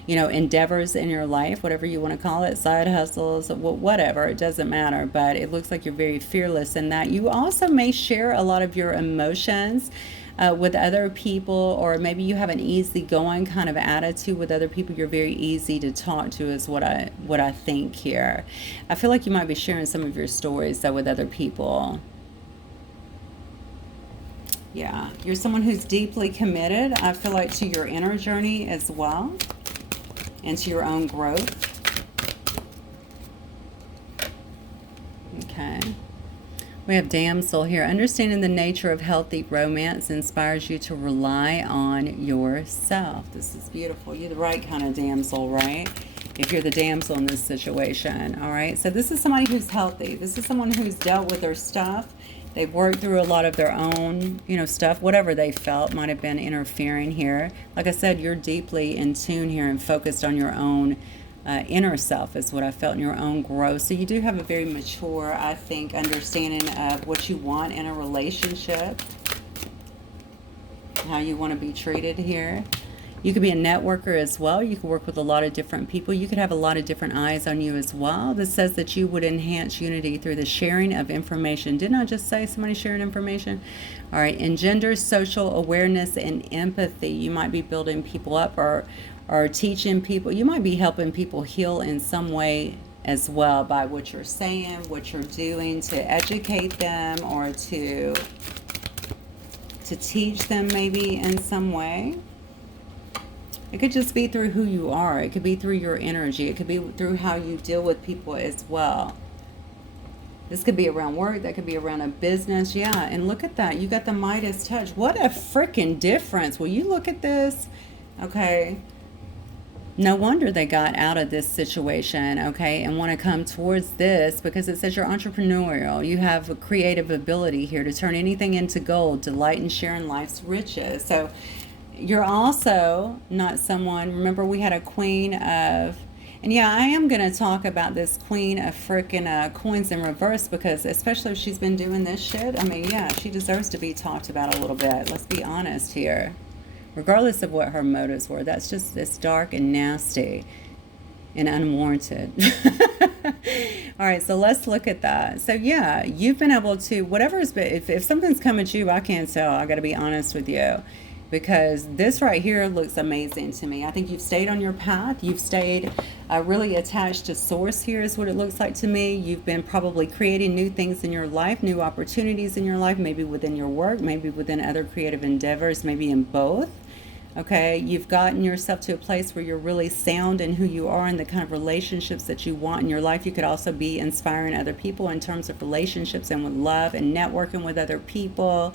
endeavors in your life, whatever you want to call it, side hustles, whatever, it doesn't matter. But it looks like you're very fearless in that. You also may share a lot of your emotions with other people, or maybe you have an easygoing kind of attitude with other people. You're very easy to talk to, is what I think here. I feel like you might be sharing some of your stories, though, with other people. Yeah, you're someone who's deeply committed, I feel like, to your inner journey as well, and to your own growth. Okay. We have Damsel here. Understanding the nature of healthy romance inspires you to rely on yourself. This is beautiful. You're the right kind of damsel, right? If you're the damsel in this situation, all right? So this is somebody who's healthy. This is someone who's dealt with their stuff. They've worked through a lot of their own, stuff. Whatever they felt might have been interfering here. Like I said, you're deeply in tune here and focused on your own inner self, is what I felt, in your own growth. So you do have a very mature, I think, understanding of what you want in a relationship, how you want to be treated here. You could be a networker as well. You could work with a lot of different people. You could have a lot of different eyes on you as well. This says that you would enhance unity through the sharing of information. Didn't I just say somebody sharing information? All right. Engenders social awareness and empathy. You might be building people up, or teaching people. You might be helping people heal in some way as well, by what you're saying, what you're doing to educate them, or to teach them maybe in some way. It could just be through who you are. It could be through your energy. It could be through how you deal with people as well. This could be around work. That could be around a business. Yeah, and look at that. You got the Midas touch. What a freaking difference. Will you look at this? Okay. No wonder they got out of this situation, okay, and want to come towards this, because it says you're entrepreneurial. You have a creative ability here to turn anything into gold, delight in sharing life's riches. So you're also not someone, remember we had a queen of, and yeah, I am going to talk about this queen of freaking coins in reverse, because especially if she's been doing this shit, I mean, yeah, she deserves to be talked about a little bit. Let's be honest here. Regardless of what her motives were, that's just, it's dark and nasty and unwarranted. All right, so let's look at that. So yeah, you've been able to, whatever's been, if something's come at you, I can't tell. I got to be honest with you, because this right here looks amazing to me. I think you've stayed on your path. You've stayed really attached to source here, is what it looks like to me. You've been probably creating new things in your life, new opportunities in your life, maybe within your work, maybe within other creative endeavors, maybe in both. Okay, you've gotten yourself to a place where you're really sound in who you are and the kind of relationships that you want in your life. You could also be inspiring other people in terms of relationships and with love and networking with other people.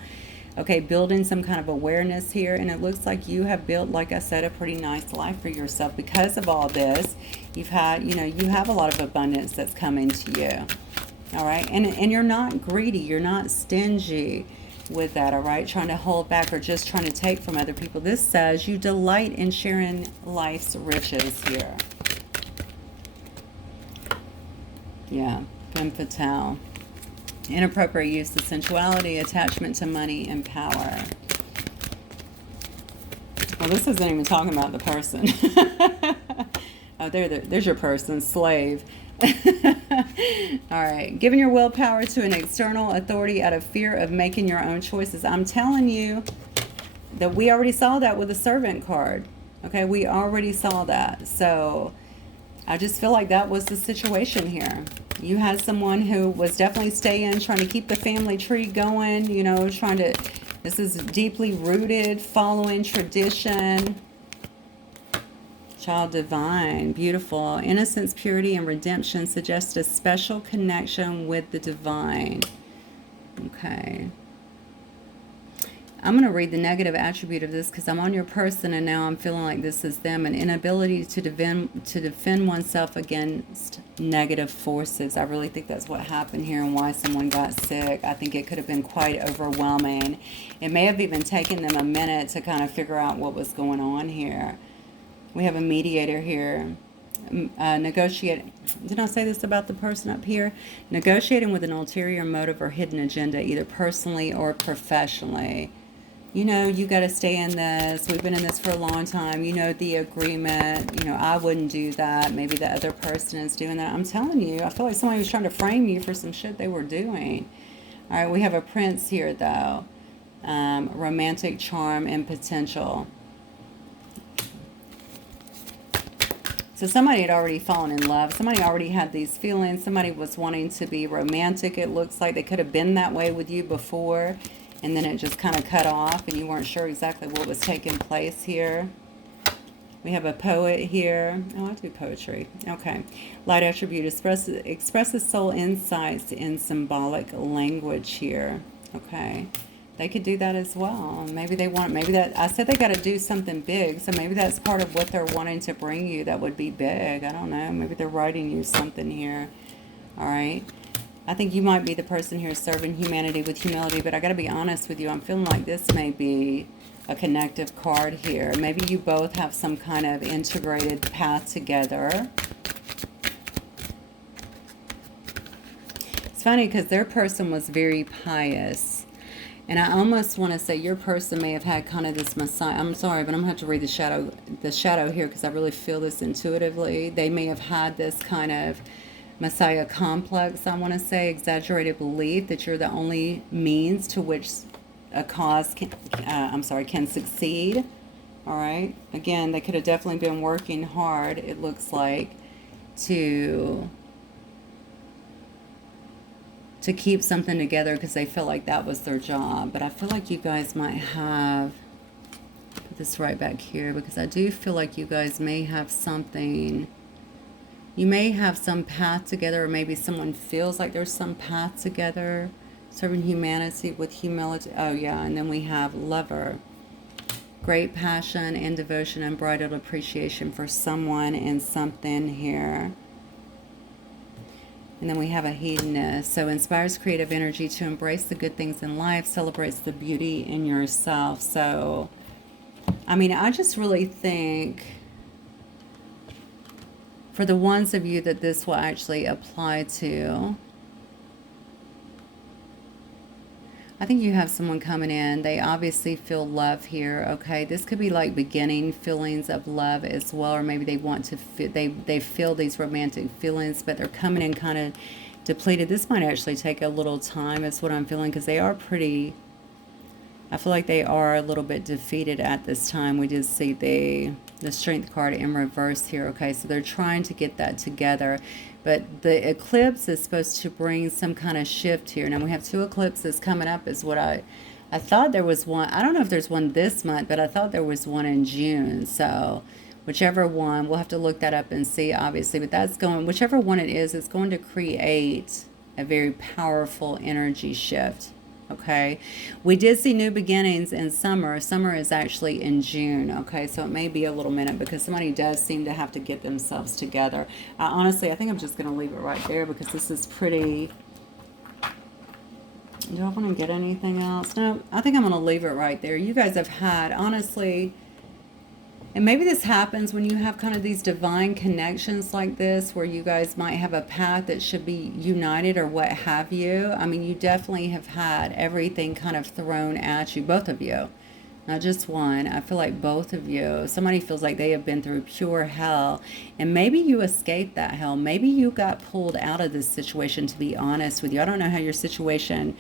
Okay, building some kind of awareness here. And it looks like you have built, like I said, a pretty nice life for yourself because of all this. You've had, you have a lot of abundance that's coming to you. All right. And you're not greedy. You're not stingy with that. All right. Trying to hold back or just trying to take from other people. This says you delight in sharing life's riches here. Yeah. Femme fatale. Inappropriate use of sensuality, attachment to money, and power. Well, this isn't even talking about the person. Oh, there's your person, slave. All right. Giving your willpower to an external authority out of fear of making your own choices. I'm telling you that we already saw that with the servant card. Okay, we already saw that. So I just feel like that was the situation here. You had someone who was definitely staying, trying to keep the family tree going, you know, trying to, this is deeply rooted, following tradition. Child divine, beautiful. Innocence, purity, and redemption suggest a special connection with the divine. Okay. I'm going to read the negative attribute of this because I'm on your person and now I'm feeling like this is them. An inability to defend oneself against negative forces. I really think that's what happened here and why someone got sick. I think it could have been quite overwhelming. It may have even taken them a minute to kind of figure out what was going on here. We have a mediator here. Negotiating. Did I say this about the person up here? Negotiating with an ulterior motive or hidden agenda, either personally or professionally. You know, you got to stay in this. We've been in this for a long time. You know, the agreement. You know, I wouldn't do that. Maybe the other person is doing that. I'm telling you, I feel like somebody was trying to frame you for some shit they were doing. All right, we have a prince here, though. Romantic charm and potential. So somebody had already fallen in love. Somebody already had these feelings. Somebody was wanting to be romantic. It looks like they could have been that way with you before. And then it just kind of cut off and you weren't sure exactly what was taking place here. We have a poet here. Oh, I do poetry. Okay. Light attribute expresses soul insights in symbolic language here. Okay. They could do that as well. Maybe they want, maybe that, I said they got to do something big. So maybe that's part of what they're wanting to bring you that would be big. I don't know. Maybe they're writing you something here. All right. I think you might be the person here serving humanity with humility, but I got to be honest with you. I'm feeling like this may be a connective card here. Maybe you both have some kind of integrated path together. It's funny because their person was very pious. And I almost want to say your person may have had kind of this Messiah. I'm sorry, but I'm going to have to read the shadow here because I really feel this intuitively. They may have had this kind of Messiah complex, I want to say, exaggerated belief that you're the only means to which a cause can succeed. All right. Again, they could have definitely been working hard, it looks like, to keep something together because they felt like that was their job. But I feel like you guys might have, put this right back here, because I do feel like you guys may have something. You may have some path together, or maybe someone feels like there's some path together. Serving humanity with humility. Oh, yeah. And then we have lover. Great passion and devotion, unbridled appreciation for someone and something here. And then we have a hedonist. So inspires creative energy to embrace the good things in life, celebrates the beauty in yourself. So, I mean, I just really think for the ones of you that this will actually apply to, I think you have someone coming in. They obviously feel love here, okay? This could be like beginning feelings of love as well, or maybe they want to they feel these romantic feelings, but they're coming in kind of depleted. This might actually take a little time, is what I'm feeling, because they are pretty, I feel like they are a little bit defeated at this time. We did see the Strength card in reverse here, okay? So they're trying to get that together. But the eclipse is supposed to bring some kind of shift here. Now we have two eclipses coming up is what I thought there was one. I don't know if there's one this month, but I thought there was one in June. So whichever one, we'll have to look that up and see, obviously. But that's going, whichever one it is, it's going to create a very powerful energy shift. Okay, we did see new beginnings in summer. Summer is actually in June. Okay, so it may be a little minute because somebody does seem to have to get themselves together. Honestly, I think I'm just going to leave it right there because this is pretty Do I want to get anything else? No, I think I'm going to leave it right there. You guys have had, honestly, and maybe this happens when you have kind of these divine connections like this, where you guys might have a path that should be united or what have you. I mean, you definitely have had everything kind of thrown at you, both of you. Not just one. I feel like both of you, somebody feels like they have been through pure hell, and maybe you escaped that hell. Maybe you got pulled out of this situation, to be honest with you. I don't know how your situation,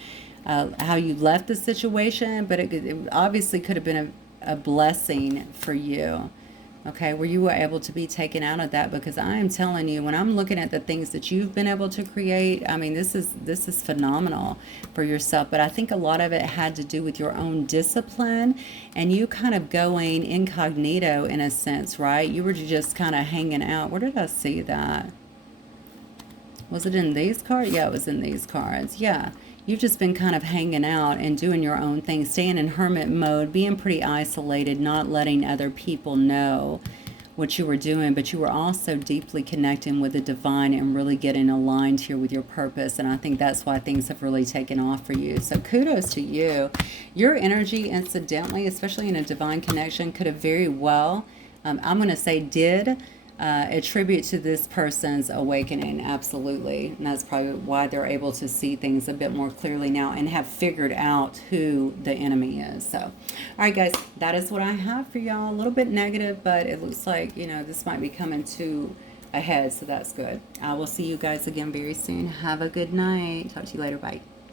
how you left the situation, but it obviously could have been a blessing for you. Okay, where you were able to be taken out of that, because I am telling you, when I'm looking at the things that you've been able to create, I mean, this is phenomenal for yourself. But I think a lot of it had to do with your own discipline and you kind of going incognito in a sense, right? You were just kind of hanging out. Where did I see that? Was it in these cards? Yeah, it was in these cards. Yeah. You've just been kind of hanging out and doing your own thing, staying in hermit mode, being pretty isolated, not letting other people know what you were doing, but you were also deeply connecting with the divine and really getting aligned here with your purpose. And I think that's why things have really taken off for you. So kudos to you. Your energy, incidentally, especially in a divine connection, could have very well, I'm going to say did, attribute to this person's awakening. Absolutely. And that's probably why they're able to see things a bit more clearly now and have figured out who the enemy is. So, all right, guys, that is what I have for y'all. A little bit negative, but it looks like, you know, this might be coming to a head, so that's good. I will see you guys again very soon. Have a good night. Talk to you later. Bye.